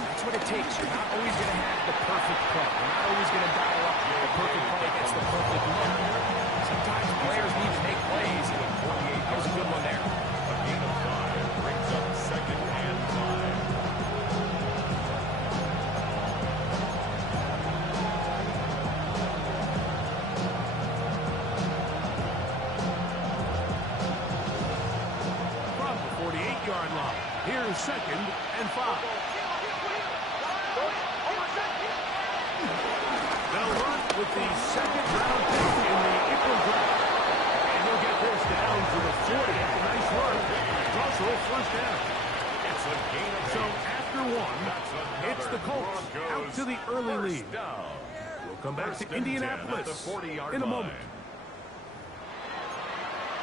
that's what it takes. You're not always going to have the perfect play. You're not always going to dial up the perfect play against the perfect look. Sometimes players need to make plays, and that was a good one there. A gain of 5 brings up second and 5. Here's 2nd and 5. They'll run with the 2nd-round pick in the April draft. And he'll get this down to the 40. Nice run. It's also a first down. It's a gain of So 8. after one, it's the Colts out to the early lead. We'll come back to Indianapolis in a moment.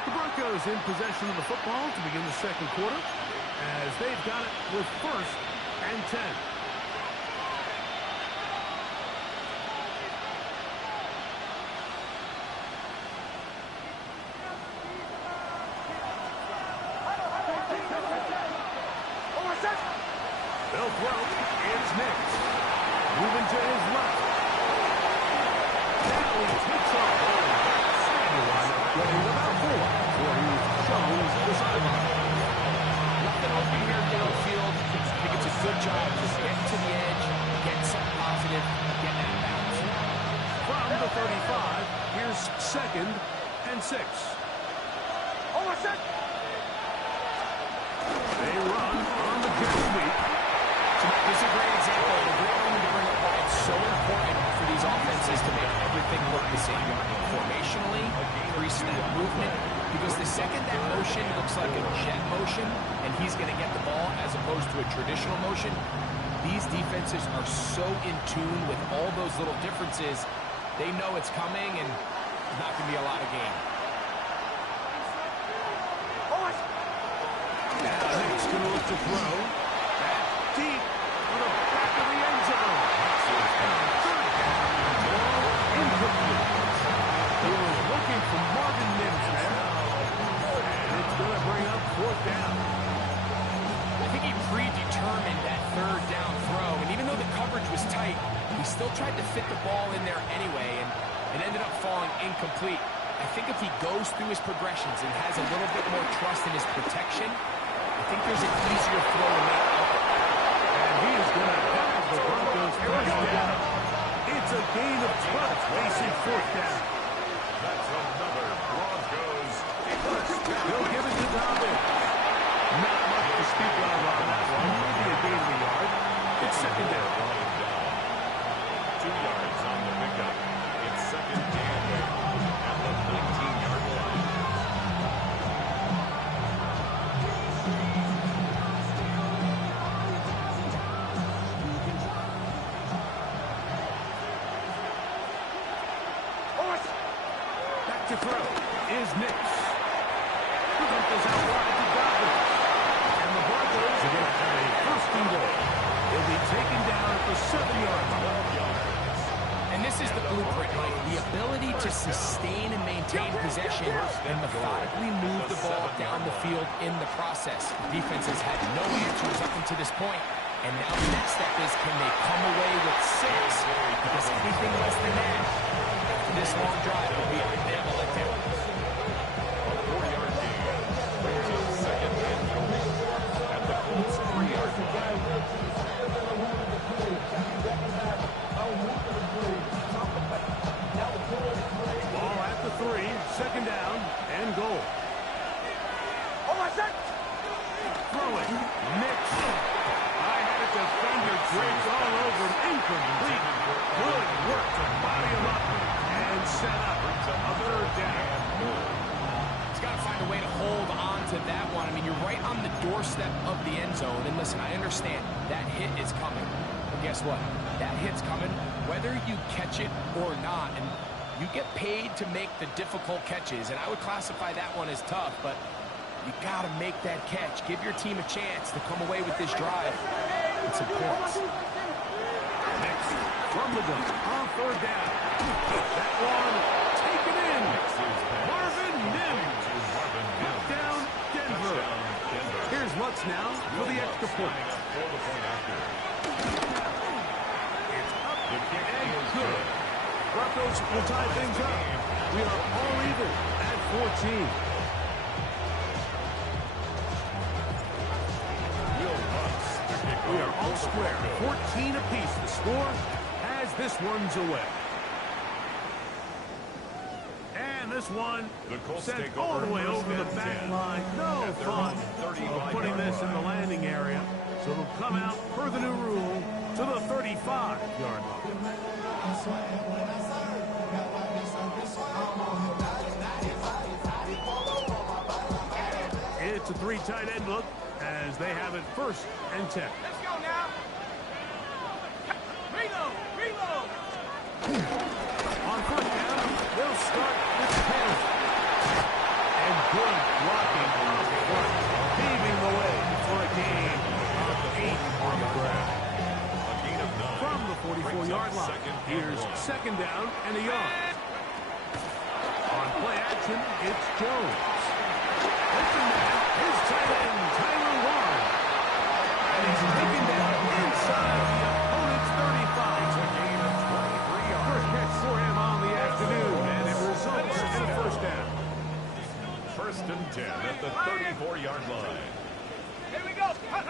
The Broncos in possession of the football to begin the second quarter as they've got it with 1st and 10. They'll throw. It's Nix. Moving to his left. Now he takes off. Getting about 4 before he's shown the sideline. Nothing open here downfield. I think it's a good job just getting to the edge, getting something positive, getting out of bounds. From the 35, here's 2nd and 6. They run on the jet sweep. This is a great example of a great moment to bring up why it's so important for these offenses to make everything look the same. Formationally, pre-snap movement, because the second that motion looks like a jet motion and he's going to get the ball as opposed to a traditional motion, these defenses are so in tune with all those little differences, they know it's coming and there's not going to be a lot of game. Now Nick's going to look to throw. That's deep to the back of the end zone. Third down. Ball incomplete. He was looking for Marvin Mims there. And it's going to bring up 4th down. I think he predetermined that 3rd down throw, and even though the coverage was tight, he still tried to fit the ball in there anyway, and it ended up falling incomplete. I think if he goes through his progressions and has a little bit more trust in his protection, I think there's an easier throw to make. And he is going to have the Broncos first down. It's a gain of 12, facing 4th down. That's another Broncos first down. He'll give it to Dobbins. Not much to speak of on that one. Maybe a gain of a yard. It's 2nd down. 2 yards on the pickup. It's 2nd and 8 at the 19-yard line. Back to throw is Nix. The Broncos out wide to Dobbins. And the Broncos are going to have a 1st and goal. They'll be taken down at the 7-yard line. And this is the blueprint, Mike. The ability to sustain and maintain possession and methodically move the ball down the field in the process. Defense has had no answers up until this point. And now the next step is, can they come away with 6? Because anything less than that, after this long drive, will be a bit of a letdown. A 4-yard gain brings up 2nd and goal at the Colts 3-yard line. Ball at the 3, 2nd down and goal. Throwing, Nix. I had a defender draped all over him, incomplete. Good work to body him up and set up a 3rd down. He's got to find a way to hold on to that one. I mean, you're right on the doorstep of the end zone. And listen, I understand that hit is coming. But guess what? That hit's coming whether you catch it or not. And you get paid to make the difficult catches. And I would classify that one as tough, but you got to make that catch. Give your team a chance to come away with this drive with some points. Next, from the gun, on 3rd down. That one taken in. Marvin Mims. Touchdown, Denver. Here's Lutz now for the extra point. It's up and good. Broncos will tie things up. We are all even at 14. We are all square, 14 apiece. The score has this one's away. And this one The Colts sent take all over the way first over the and back 10 line. No at their fun own 35 of putting yard this this in the landing area, so it'll come out per the new rule to the 35-yard line. It's a three tight end look as they have it 1st and 10. Let's go now. Reload, reload. On 1st down, they'll start with the penalty. And good blocking on the front, paving the way for a gain of 8 on the ground. A gain of 9. From the 44-yard line, here's 2nd down and a yard. On play action, it's Jones. Open man, his tight end, Tyler Warren. And he's taken down inside the opponent's 35. It's a gain of 23 yards. First catch for him on the afternoon, and it results in a 1st down. 1st and 10 at the 34-yard line. Here we go. A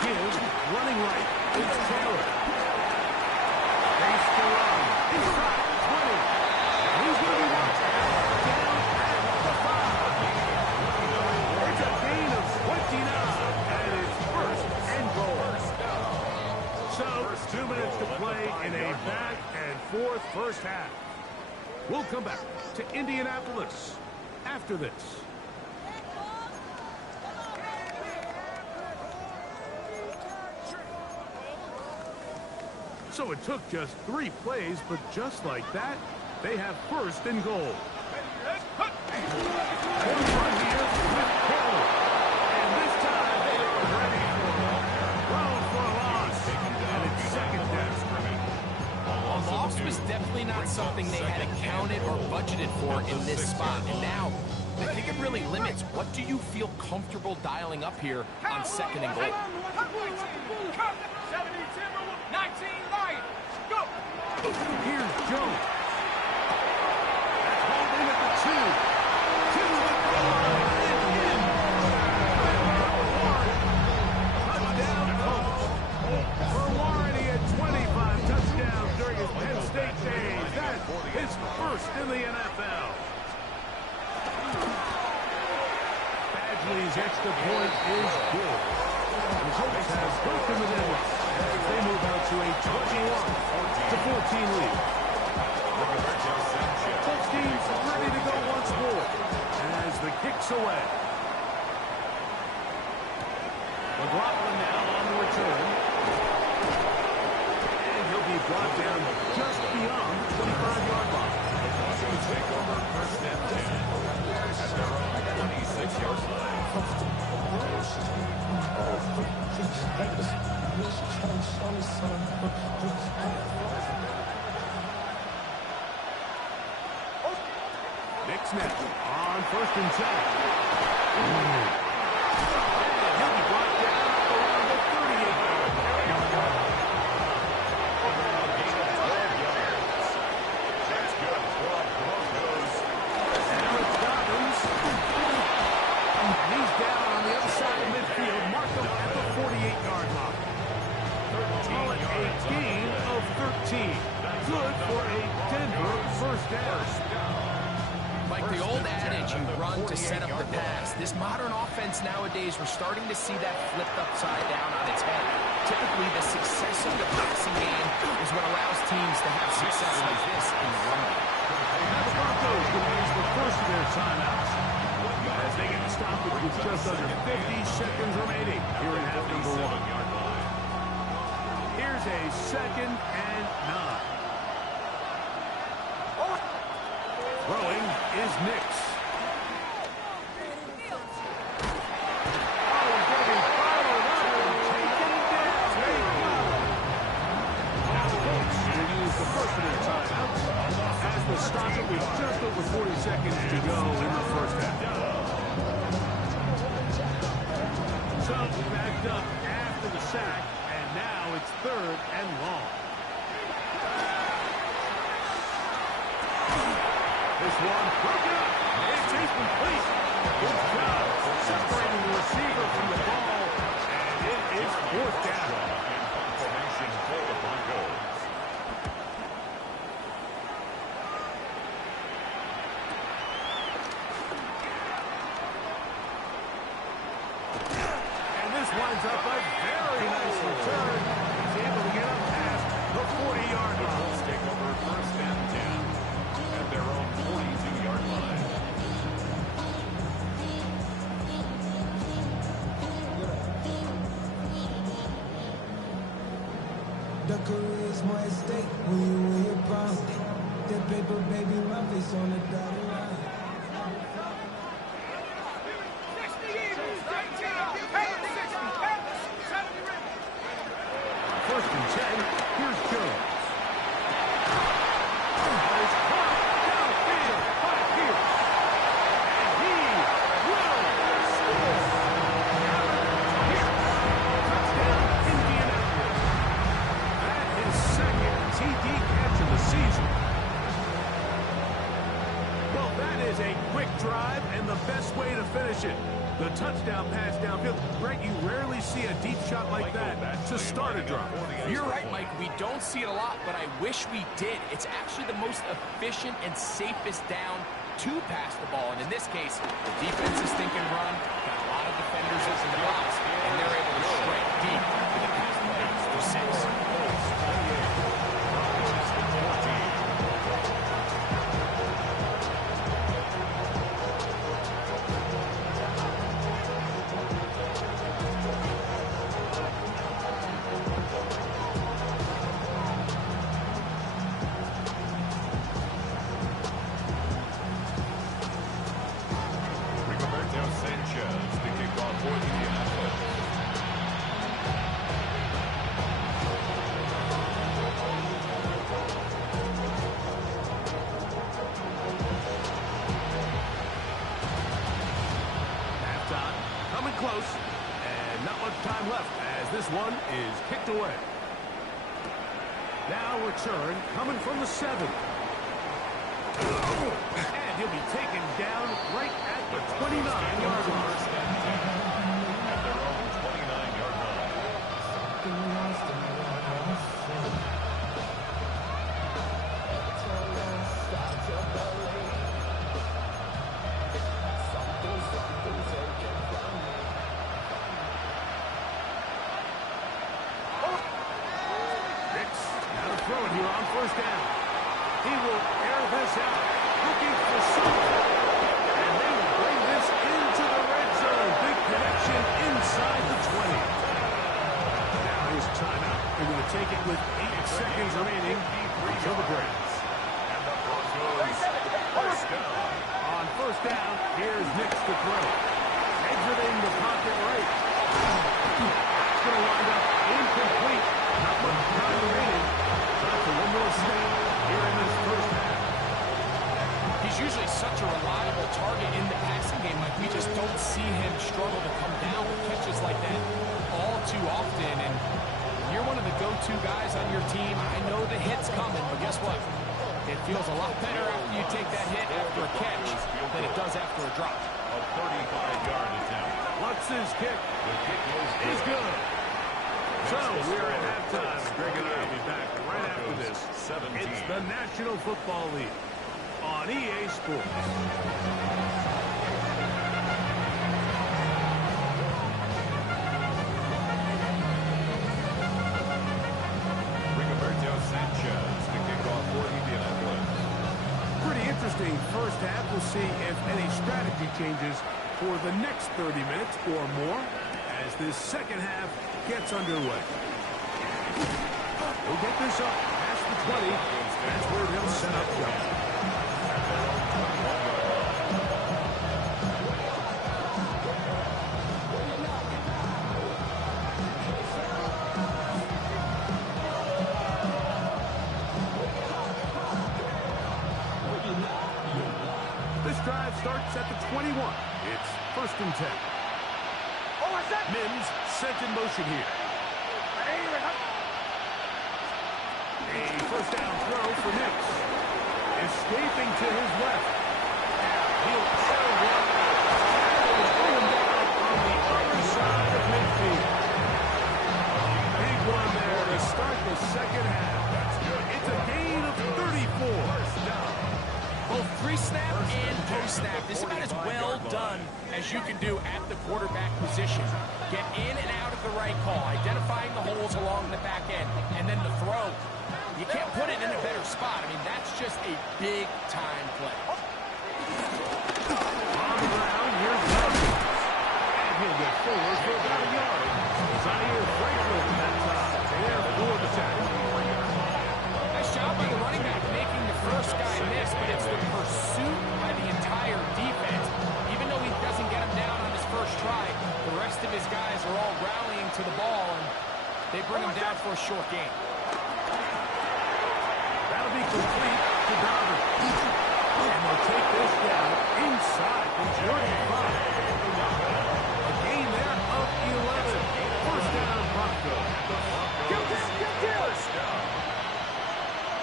give, running right, it's Taylor. Face to run, inside, 20. He's going to be watched down at the 5. It's a gain of 29, and it's 1st and goal. So, 2 minutes to play in a back and forth 1st half. We'll come back to Indianapolis after this. So it took just 3 plays, but just like that, they have 1st and goal. One run here with Taylor. And this time they are ready for it. Thrown for a loss. And it's 2nd down. A loss was definitely not something they had accounted or budgeted for in this spot. And now, I think it really limits what do you feel comfortable dialing up here on 2nd and goal. 19 Lions. Go. Here's Jones. That's hauled in at the 2. 2 with the line. And in. Touchdown Colts. For Warren, he had 25 touchdowns during his Penn State days. That's his 1st in the NFL. Badgley's extra point is good. The Colts have broken the deadlock. They move out to a 21-14 lead. Colts team's ready to go once more as the kick's away. McLaughlin now on the return. And he'll be brought down just beyond the 25-yard line. Take over 1st and 10 at their own 26-yard line. Nick snap on 1st and 10. And he'll be brought down around the 38-yard line. A gain of 12 yards. That's good for the Broncos. Alex Dobbins. And he's down on the other side of midfield. Mark him at the 48-yard line. Call it a gain of 13. Good for a Denver 1st down. Like the old adage, you run to set up the pass. This modern offense nowadays, we're starting to see that flipped upside down on its head. Typically, the success of the passing game is what allows teams to have success like this in the run game. Now the Broncos will use the 1st of their timeouts as they get the stoppage with just under 50 seconds remaining here in half number 1. Here's a 2nd and 9. Throwing is Nix. Oh, he's going to be followed up and taken down. There you go. Now the Colts will use the 1st of their timeouts as the stoppage with just over 40 seconds to go in the 1st half. So backed up after the sack, and now it's 3rd and long. This one broken up. It's incomplete. Good job separating the receiver from the ball, and it is 4th down. Formation for the Broncos. This lines up a very nice return. He's able to get up past the 40-yard line. Eagles take over first and 10 at their own 42-yard line. The career is more at stake when you win your prime. That paper, baby, my face on the dotted line. First and 10, here's Jones. That is caught downfield by Pierce. And he will score. Pierce, touchdown, Indianapolis. That is second TD catch of the season. Well, that is a quick drive and the best way to finish it. The touchdown pass downfield. Greg, you rarely see a deep shot like that to start a drive. You're right, Mike. We don't see it a lot, but I wish we did. It's actually the most efficient and safest down to pass the ball. And in this case, the defense is thinking run, got a lot of defenders in the box, and they're able to strike deep with the pass play for 6. Close, and not much time left as this one is kicked away. Now return coming from the 7. And he'll be taken down right at the 29-yard line. At their own 29-yard line. First down. He will air this out, looking for something. And they will bring this into the red zone. Big connection inside the 20. Now here's a timeout. They're going to take it with 8 seconds remaining until the breaks. And the Broncos first down. On first down, here's Nix to throw. Exiting the pocket right. It's going to wind up incomplete. Not much time remaining. For one more snap here in this first half. He's usually such a reliable target in the passing game. Like, we just don't see him struggle to come down with catches like that all too often. And you're one of the go-to guys on your team. I know the hit's coming, but guess what? It feels a lot better after you take that hit after a catch than it does after a drop. A 35-yard attempt. Lutz's kick is good. So we're at halftime. Greg and I will be back right after this. 17. It's the National Football League on EA Sports. Rigoberto Sanchez to kick off for Indianapolis. Pretty interesting first half. We'll see if any strategy changes for the next 30 minutes or more as this second half gets underway. We'll get this up past the 20. That's where they'll set up shop. This drive starts at the 21. It's first and 10. Mims sent in motion here. A first down throw for Nix. Escaping to his left. He'll settle one. He'll bring him down on the other side of midfield. Big one there to start the second half. That's good. It's a gain of 34. First down. Both pre-snap and post-snap. This is about as well done as you can do at the quarterback position. Get in and out of the right call, identifying the holes along the back end, and then the throw. You can't put it in a better spot. I mean, that's just a big-time play. On the ground, here's Dawkins. And he'll get forward for about a yard. Zaire Franklin that time. There for the tackle. Nice job by the running back making the first guy miss, but it's the pursuit by the entire defense. Even though he doesn't get him down on his first try, the rest of his guys are all rallying to the ball, and they bring him down for a short gain. That'll be complete to Dobbins. And they'll take this down inside the 45. A gain there of 11. First down, Broncos.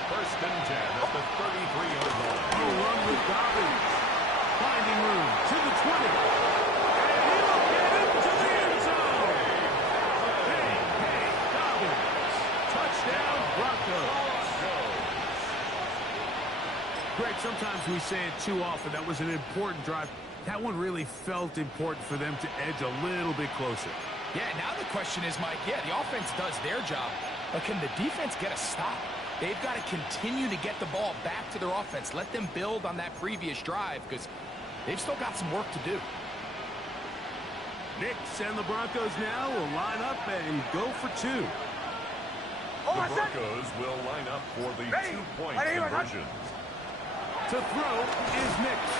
First and 10 at the 33-yard line. A run with Dobbins. Finding room to the 20. And he'll get into the end zone. Hey, Dobbins. Touchdown, Broncos. Greg, sometimes we say it too often. That was an important drive. That one really felt important for them to edge a little bit closer. Yeah, now the question is, Mike, yeah, the offense does their job, but can the defense get a stop? They've got to continue to get the ball back to their offense. Let them build on that previous drive because they've still got some work to do. Knicks and the Broncos now will line up and go for two. The Broncos will line up for the two-point conversion. To throw is Knicks.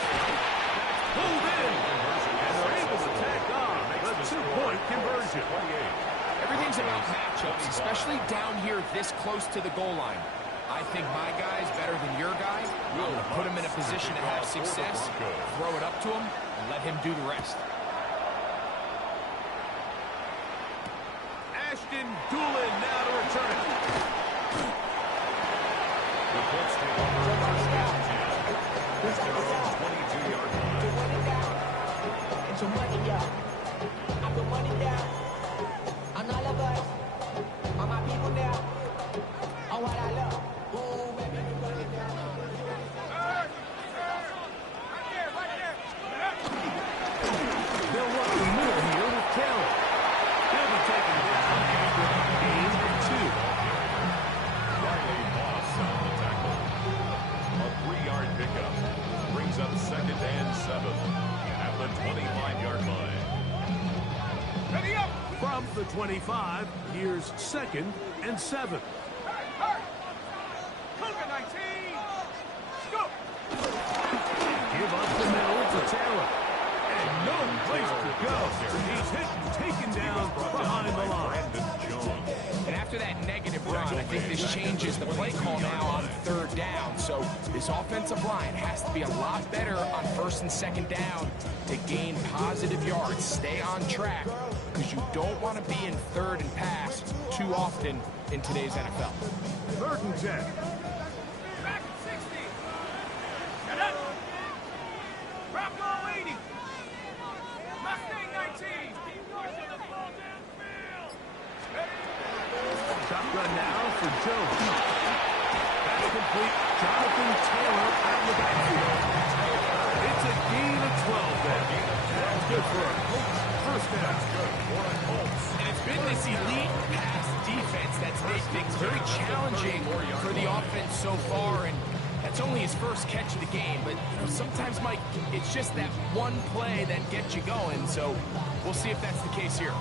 Pulled in. And they're able to tack on the two-point conversion. Everything's about matchups, especially down here this close to the goal line. I think my guy's better than your guy. I'm going to put him in a position to have success, throw it up to him, and let him do the rest. Ashton Doolin now to return it. The Colts take over first and 10. It's their own 22-yard line. Get your money up. I put money down. On all of us. On my people now. On what I love. Ooh, baby, we put it down. They'll run the middle here with Taylor. He'll be taken down after a gain of 2. Riley Moss on the tackle. A 3-yard pickup brings up second and 7 at the 25-yard line. Ready up! From the 25, here's second and 7. Cougar 19! Go! Give up the middle to Taylor. And no place to go. He's hit and taken down behind the line. And after that negative run, I think this changes the play call now on third down. So this offensive line has to be a lot better on first and second down to gain positive yards. Stay on track because you don't want to be in third and pass too often in today's NFL. Third and 10. Back at 60! Get up! Bronco 80! Mustang 19! Keep pushing the ball downfield! Shotgun now for Jones. That's complete. Jonathan Taylor out in the backfield. It's a gain of 12 then. That's good for a Colts first down. And it's been this elite pass defense that's made things very challenging for the offense so far, and that's only his first catch of the game. But you know, sometimes, Mike, it's just that one play that gets you going, so we'll see if that's the case here.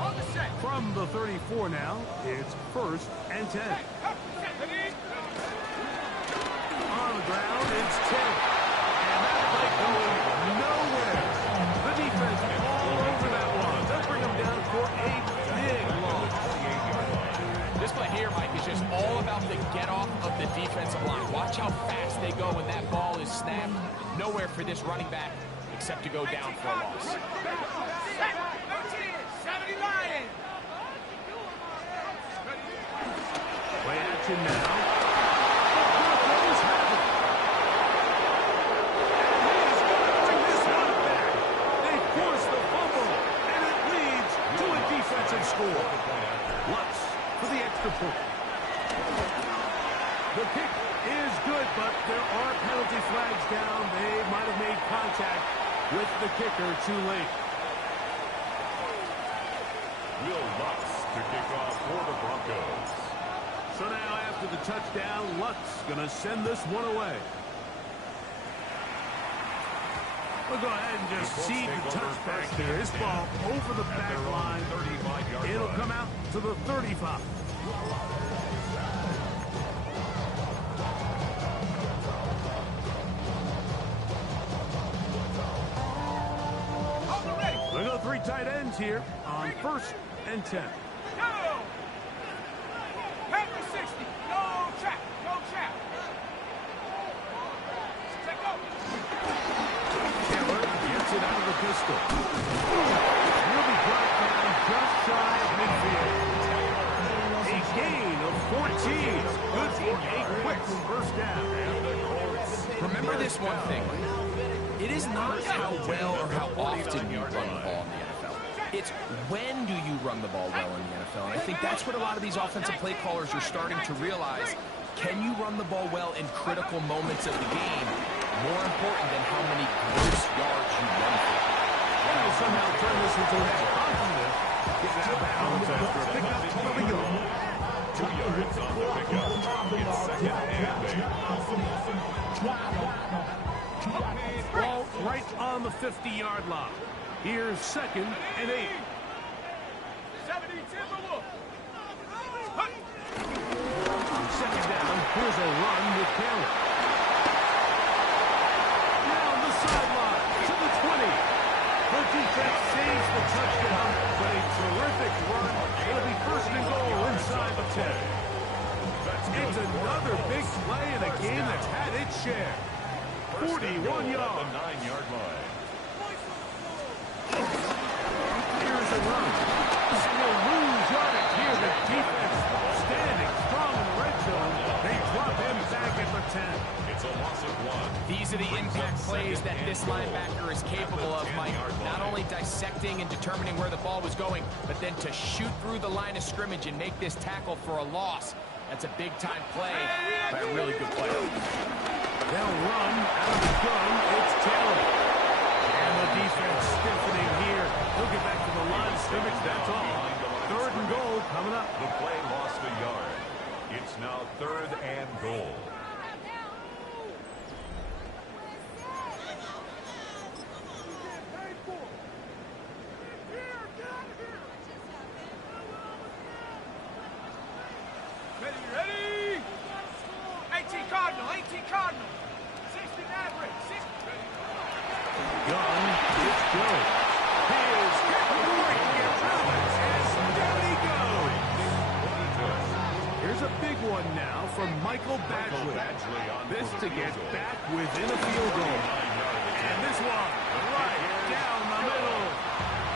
On the set! From the 34 now, it's first and 10. On the ground, it's 10. And that play going nowhere. The defense all over that one. They'll bring them down for a big loss. This play here, Mike, is just all about the get-off of the defensive line. Watch how fast they go when that ball is snapped. Nowhere for this running back except to go down for a loss. 70 Lions! Play action now. Score. Lutz for the extra point. The kick is good, but there are penalty flags down. They might have made contact with the kicker too late. Will Lutz to kick off for the Broncos. So now after the touchdown, Lutz going to send this one away. We'll go ahead and just see the touchback here. This ball over the back line. It'll come out to the 35. We go 3 tight ends here on 1st and 10. Go! Head to 60. Go trap. Go trap. Take over. Taylor gets it out of the pistol. He'll be brought down just shy of midfield. A gain of 14. Good for a quick first down. Remember this one thing. It is not how well or how often you run the ball in the NFL. It's when do you run the ball well in the NFL. And I think that's what a lot of these offensive play callers are starting to realize. Can you run the ball well in critical moments of the game? More important than how many gross yards you run for. Well, somehow turn this into a positive. Get out of bounds after a pickup. Moving on. 2 yards on the pickup. It's second and 8. Ball right on the 50-yard line. Here's 2nd and 8. 70 Timberwolf. On 2nd down, here's a run with Taylor. Down the sideline to the 20. The defense saves the touchdown, but a terrific run. It'll be 1st and goal inside the 10. It's another big play in a game that's had its share. 41 yards. The 9-yard line. Here's a run. And they'll lose yardage here. The defense standing strong in the red zone. They drop him back at the 10. It's a loss of 1. These are the impact plays that this linebacker is capable of, Mike. Not only dissecting and determining where the ball was going, but then to shoot through the line of scrimmage and make this tackle for a loss. That's a big-time play by a really good player. They'll run out of the gun. It's Taylor. And the defense stiffening here. He'll get back to the line of scrimmage. That's all. 3rd and goal coming up. The play lost a yard. It's now 3rd and goal. Ready? 18 Cardinal. 18 Cardinal. 60 Maverick. 60. Gun. It's Joe. Here's Cameron to get rid of it. And down he goes. Here's a big one now from Michael Badgley. This to get back within a field goal. And this one right down the middle.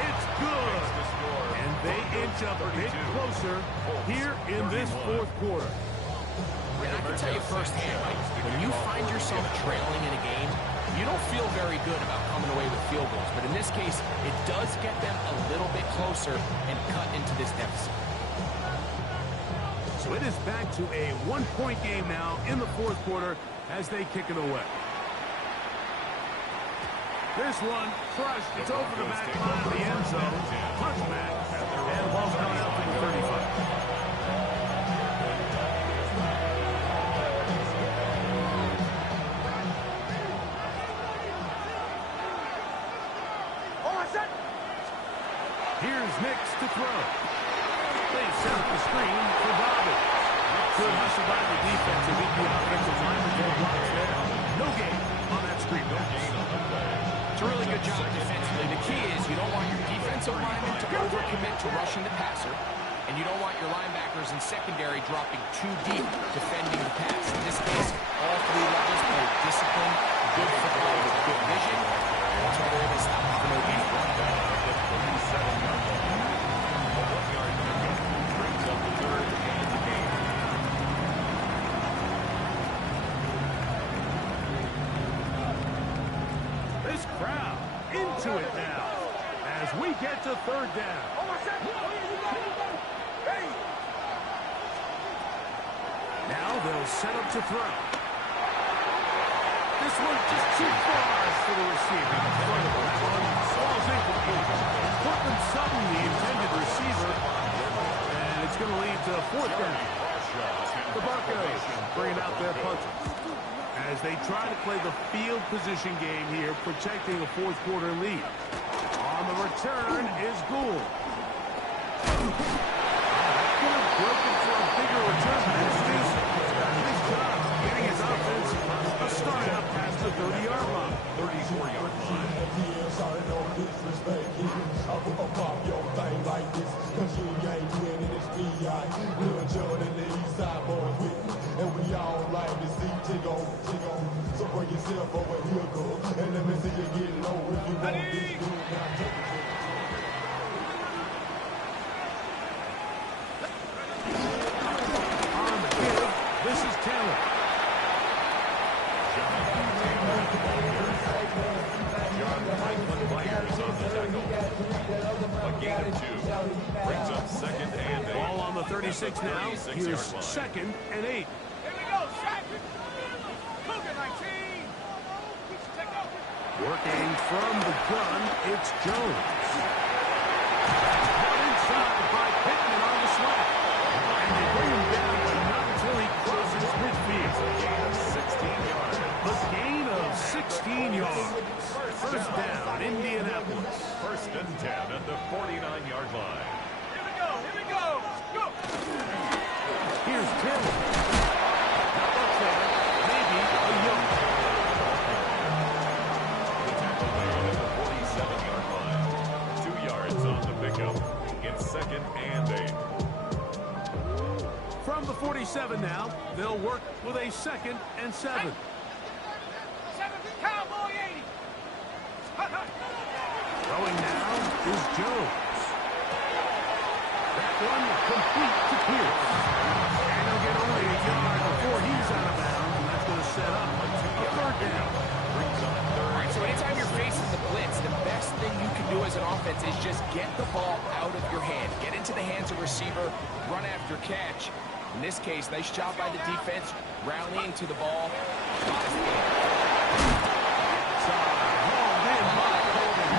It's good. And they inch up a bit closer here in this 4th quarter. And I can tell you firsthand, Mike, when you find yourself trailing in a game, you don't feel very good about coming away with field goals. But in this case, it does get them a little bit closer and cut into this deficit. So it is back to a 1-point game now in the 4th quarter as they kick it away. This one crushed. It's over the back line of the end zone. Touchback. And the ball's coming out to the 35. Here's Nix to throw. They set up the screen for Bobby. Good hustle by the defense to beat the offensive lineman to the blocks there. No gain on that screen pass. It's a really good job defensively. The key is you don't want your defensive linemen to overcommit to rushing the passer, and you don't want your linebackers in secondary dropping too deep defending the pass. In this case, all 3 levels play discipline, good football with good vision. That's why they're able to stop the no gain. This crowd into it now as we get to 3rd down. Now they'll set up to throw. This one just too far for the receiver. Falls incomplete. Portland Sutton, the intended receiver. And it's going to lead to a fourth down. The Buckeyes bringing out their punters as they try to play the field position game here, protecting a fourth quarter lead. On the return is Gould. Could have broken for a bigger return. Nice job getting his offense a start out past the 30-yard line. 34-yard line. So bring yourself over here, girl, and let me see you get low if you want this dude. Now take it to On the give, this is Taylor. John Franklin Myers on the tackle. A gain of 2. Brings up second and 8. Ball on the 36 now. 36-yard Here's line. second and 8. Here we go, Shaq. Cougar 19. Take over. Working from the gun, it's Jones. Caught inside by Pittman on the slant. And they bring him down, but not until he crosses midfield. A gain of 16 yards. A gain of 16 yards. First down, Indianapolis. First and 10 at the 49-yard line. Here we go. Here we go. Go. Here's Taylor. That looks like maybe a young. The tackle made at the 47-yard line. 2 yards on the pickup. It's second and 8. From the 47 now, they'll work with a second and 7. 7 Cowboy 80. Throwing now is Jones. That one complete to Pierce. And he'll get only a yard before he's out of bounds, and that's going to set up a third down. All right, so anytime you're facing the blitz, the best thing you can do as an offense is just get the ball out of your hand. Get into the hands of receiver, run after catch. In this case, nice job by the defense, rallying to the ball. Hauled in by Colvin.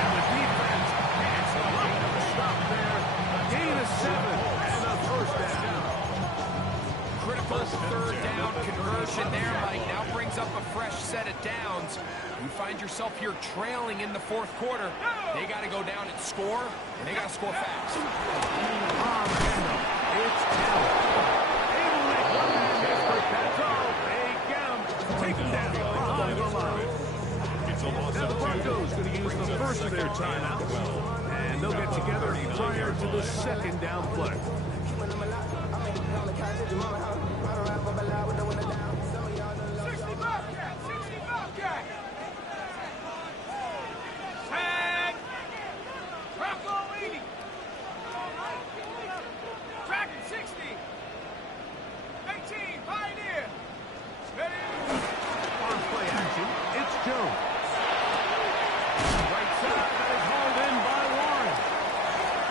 And the defense gets a lot of the stop there. A gain of 7 and a first down. Critical third down conversion there, Mike. Now brings up a fresh set of downs. You find yourself here trailing in the fourth quarter. They got to go down and score, and they got to score fast. On the handoff, it's Taylor. Able to make one man effort. That's all. They get him. Take him down behind the line. Now the Broncos going to use the first of their timeouts, and they'll get together prior to the second down play. 60 Bobcat. 60 Bobcat. Tag. Bronco 80. Dragon 60. 18 Pioneer. Ready. On play action, it's Jones. Right side, that is hauled in by Warren.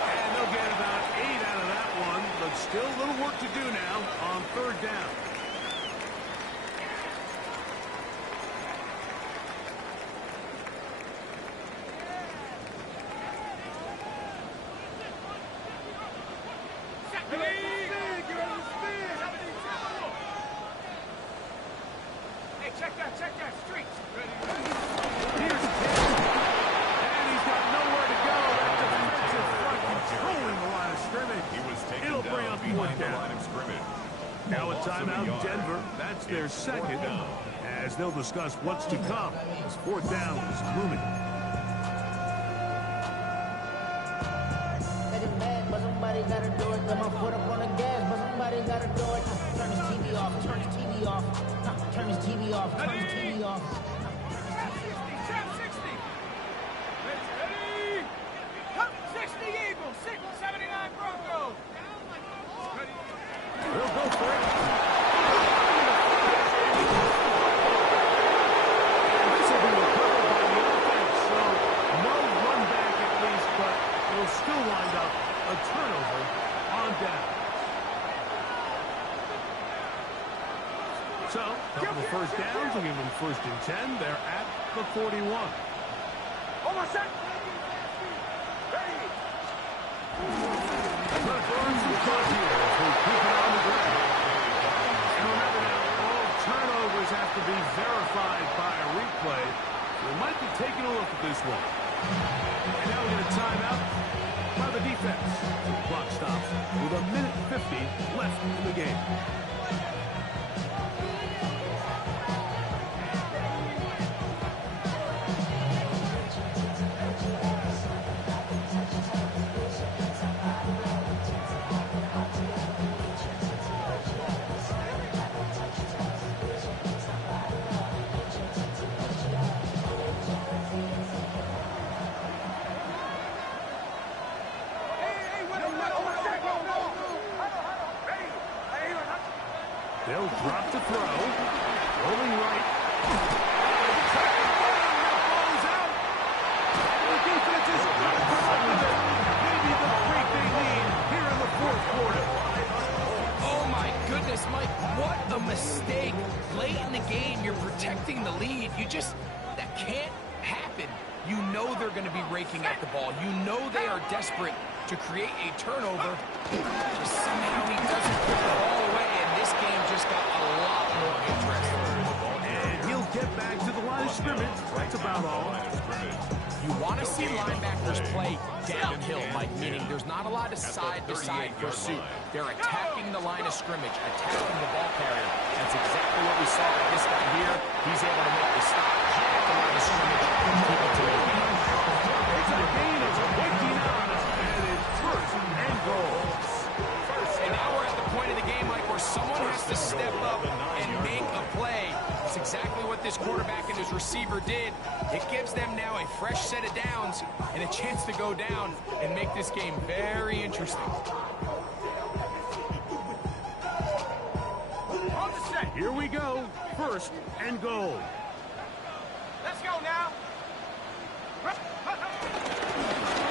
And they'll get about 8 out of that one, but still a little work to do now on third down. Hey, check that street. Here's Taylor. And he's got nowhere to go. That defensive front controlling the line of scrimmage. He was taken It'll bring down up behind fourth the down. line of scrimmage. Now a Loss of a timeout, yard. Denver. That's their It's fourth second, down. as they'll discuss what's to come. As fourth down is looming. But somebody gotta do it. Got my foot up on the gas, but somebody gotta do it. Turn his TV off, turn his TV off. Turn his TV off, turn his TV off. Trap 60. Ready. 60 Eagles. 79 Broncos. Ready. They'll go for it. And this will be recovered by the offense, so no run back at least, but it'll still wind up a turnover on down. So, a couple of first downs will give them first and 10. They're at the 41. Almost set. Ready. And remember now, all turnovers have to be verified by a replay. We might be taking a look at this one. And now we get a timeout by the defense. Clock stops with 1:50 left in the game. They'll drop to throw. Rolling right. Ball's out. And the defense is not done with it. Maybe the break they need here in the fourth quarter. Oh my goodness, Mike, what a mistake. Late in the game, you're protecting the lead. That can't happen. You know they're going to be raking at the ball. You know they are desperate to create a turnover. Just somehow he doesn't put the ball away, and this game just got a lot more interesting. And he'll get back to the line of scrimmage. That's about all. You want to see linebackers play downhill, Mike, meaning there's not a lot of side-to-side pursuit. They're attacking the line of scrimmage, attacking the ball carrier. That's exactly what we saw with this guy here. He's able to make the stop at the line of scrimmage and keep it to the game. It's a gain of 29, and it's first and goal. And now we're at the point of the game, Mike, where someone has to step up and make a play. It's exactly what this quarterback and his receiver did. It gives them now a fresh set of downs and a chance to go down and make this game very interesting. On the set. Here we go. First and goal. Let's go now.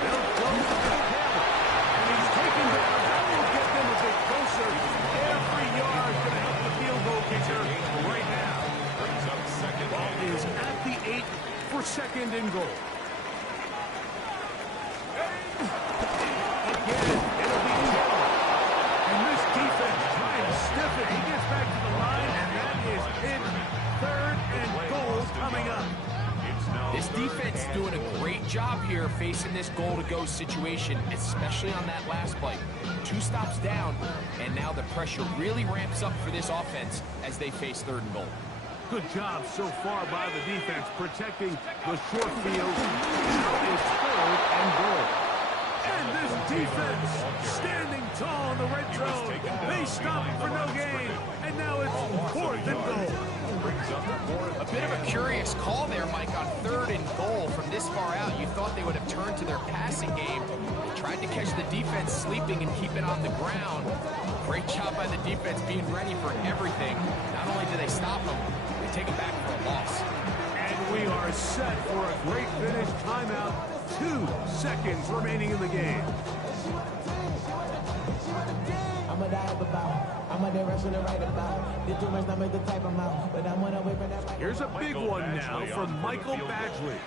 They'll go to the camera. And he's taken down. That will get them a bit closer. Every yard going to help the field goal kicker right now. Ball is at the 8 for second and goal. Again, it'll be Taylor. And this defense trying to stiff it. He gets back to the line, and that is it. Third and goal coming up. This defense is doing a great job here facing this goal-to-go situation, especially on that last play. 2 stops down, and now the pressure really ramps up for this offense as they face third and goal. Good job so far by the defense protecting the short field. Now it's third and goal. And this defense standing tall in the red zone. They stop for no gain. And now it's fourth and goal. A bit of a curious call there, Mike, on third and goal from this far out. You thought they would have turned to their passing game. They tried to catch the defense sleeping and keep it on the ground. Great job by the defense being ready for everything. Not only do they stop them, they take it back for a loss. And we are set for a great finish. Timeout. 2 seconds remaining in the game. I'm a dive about. I'm a direction to write about. Did too much, not make the type amount. But I'm one away from that. Here's a big one now from Michael Badgley.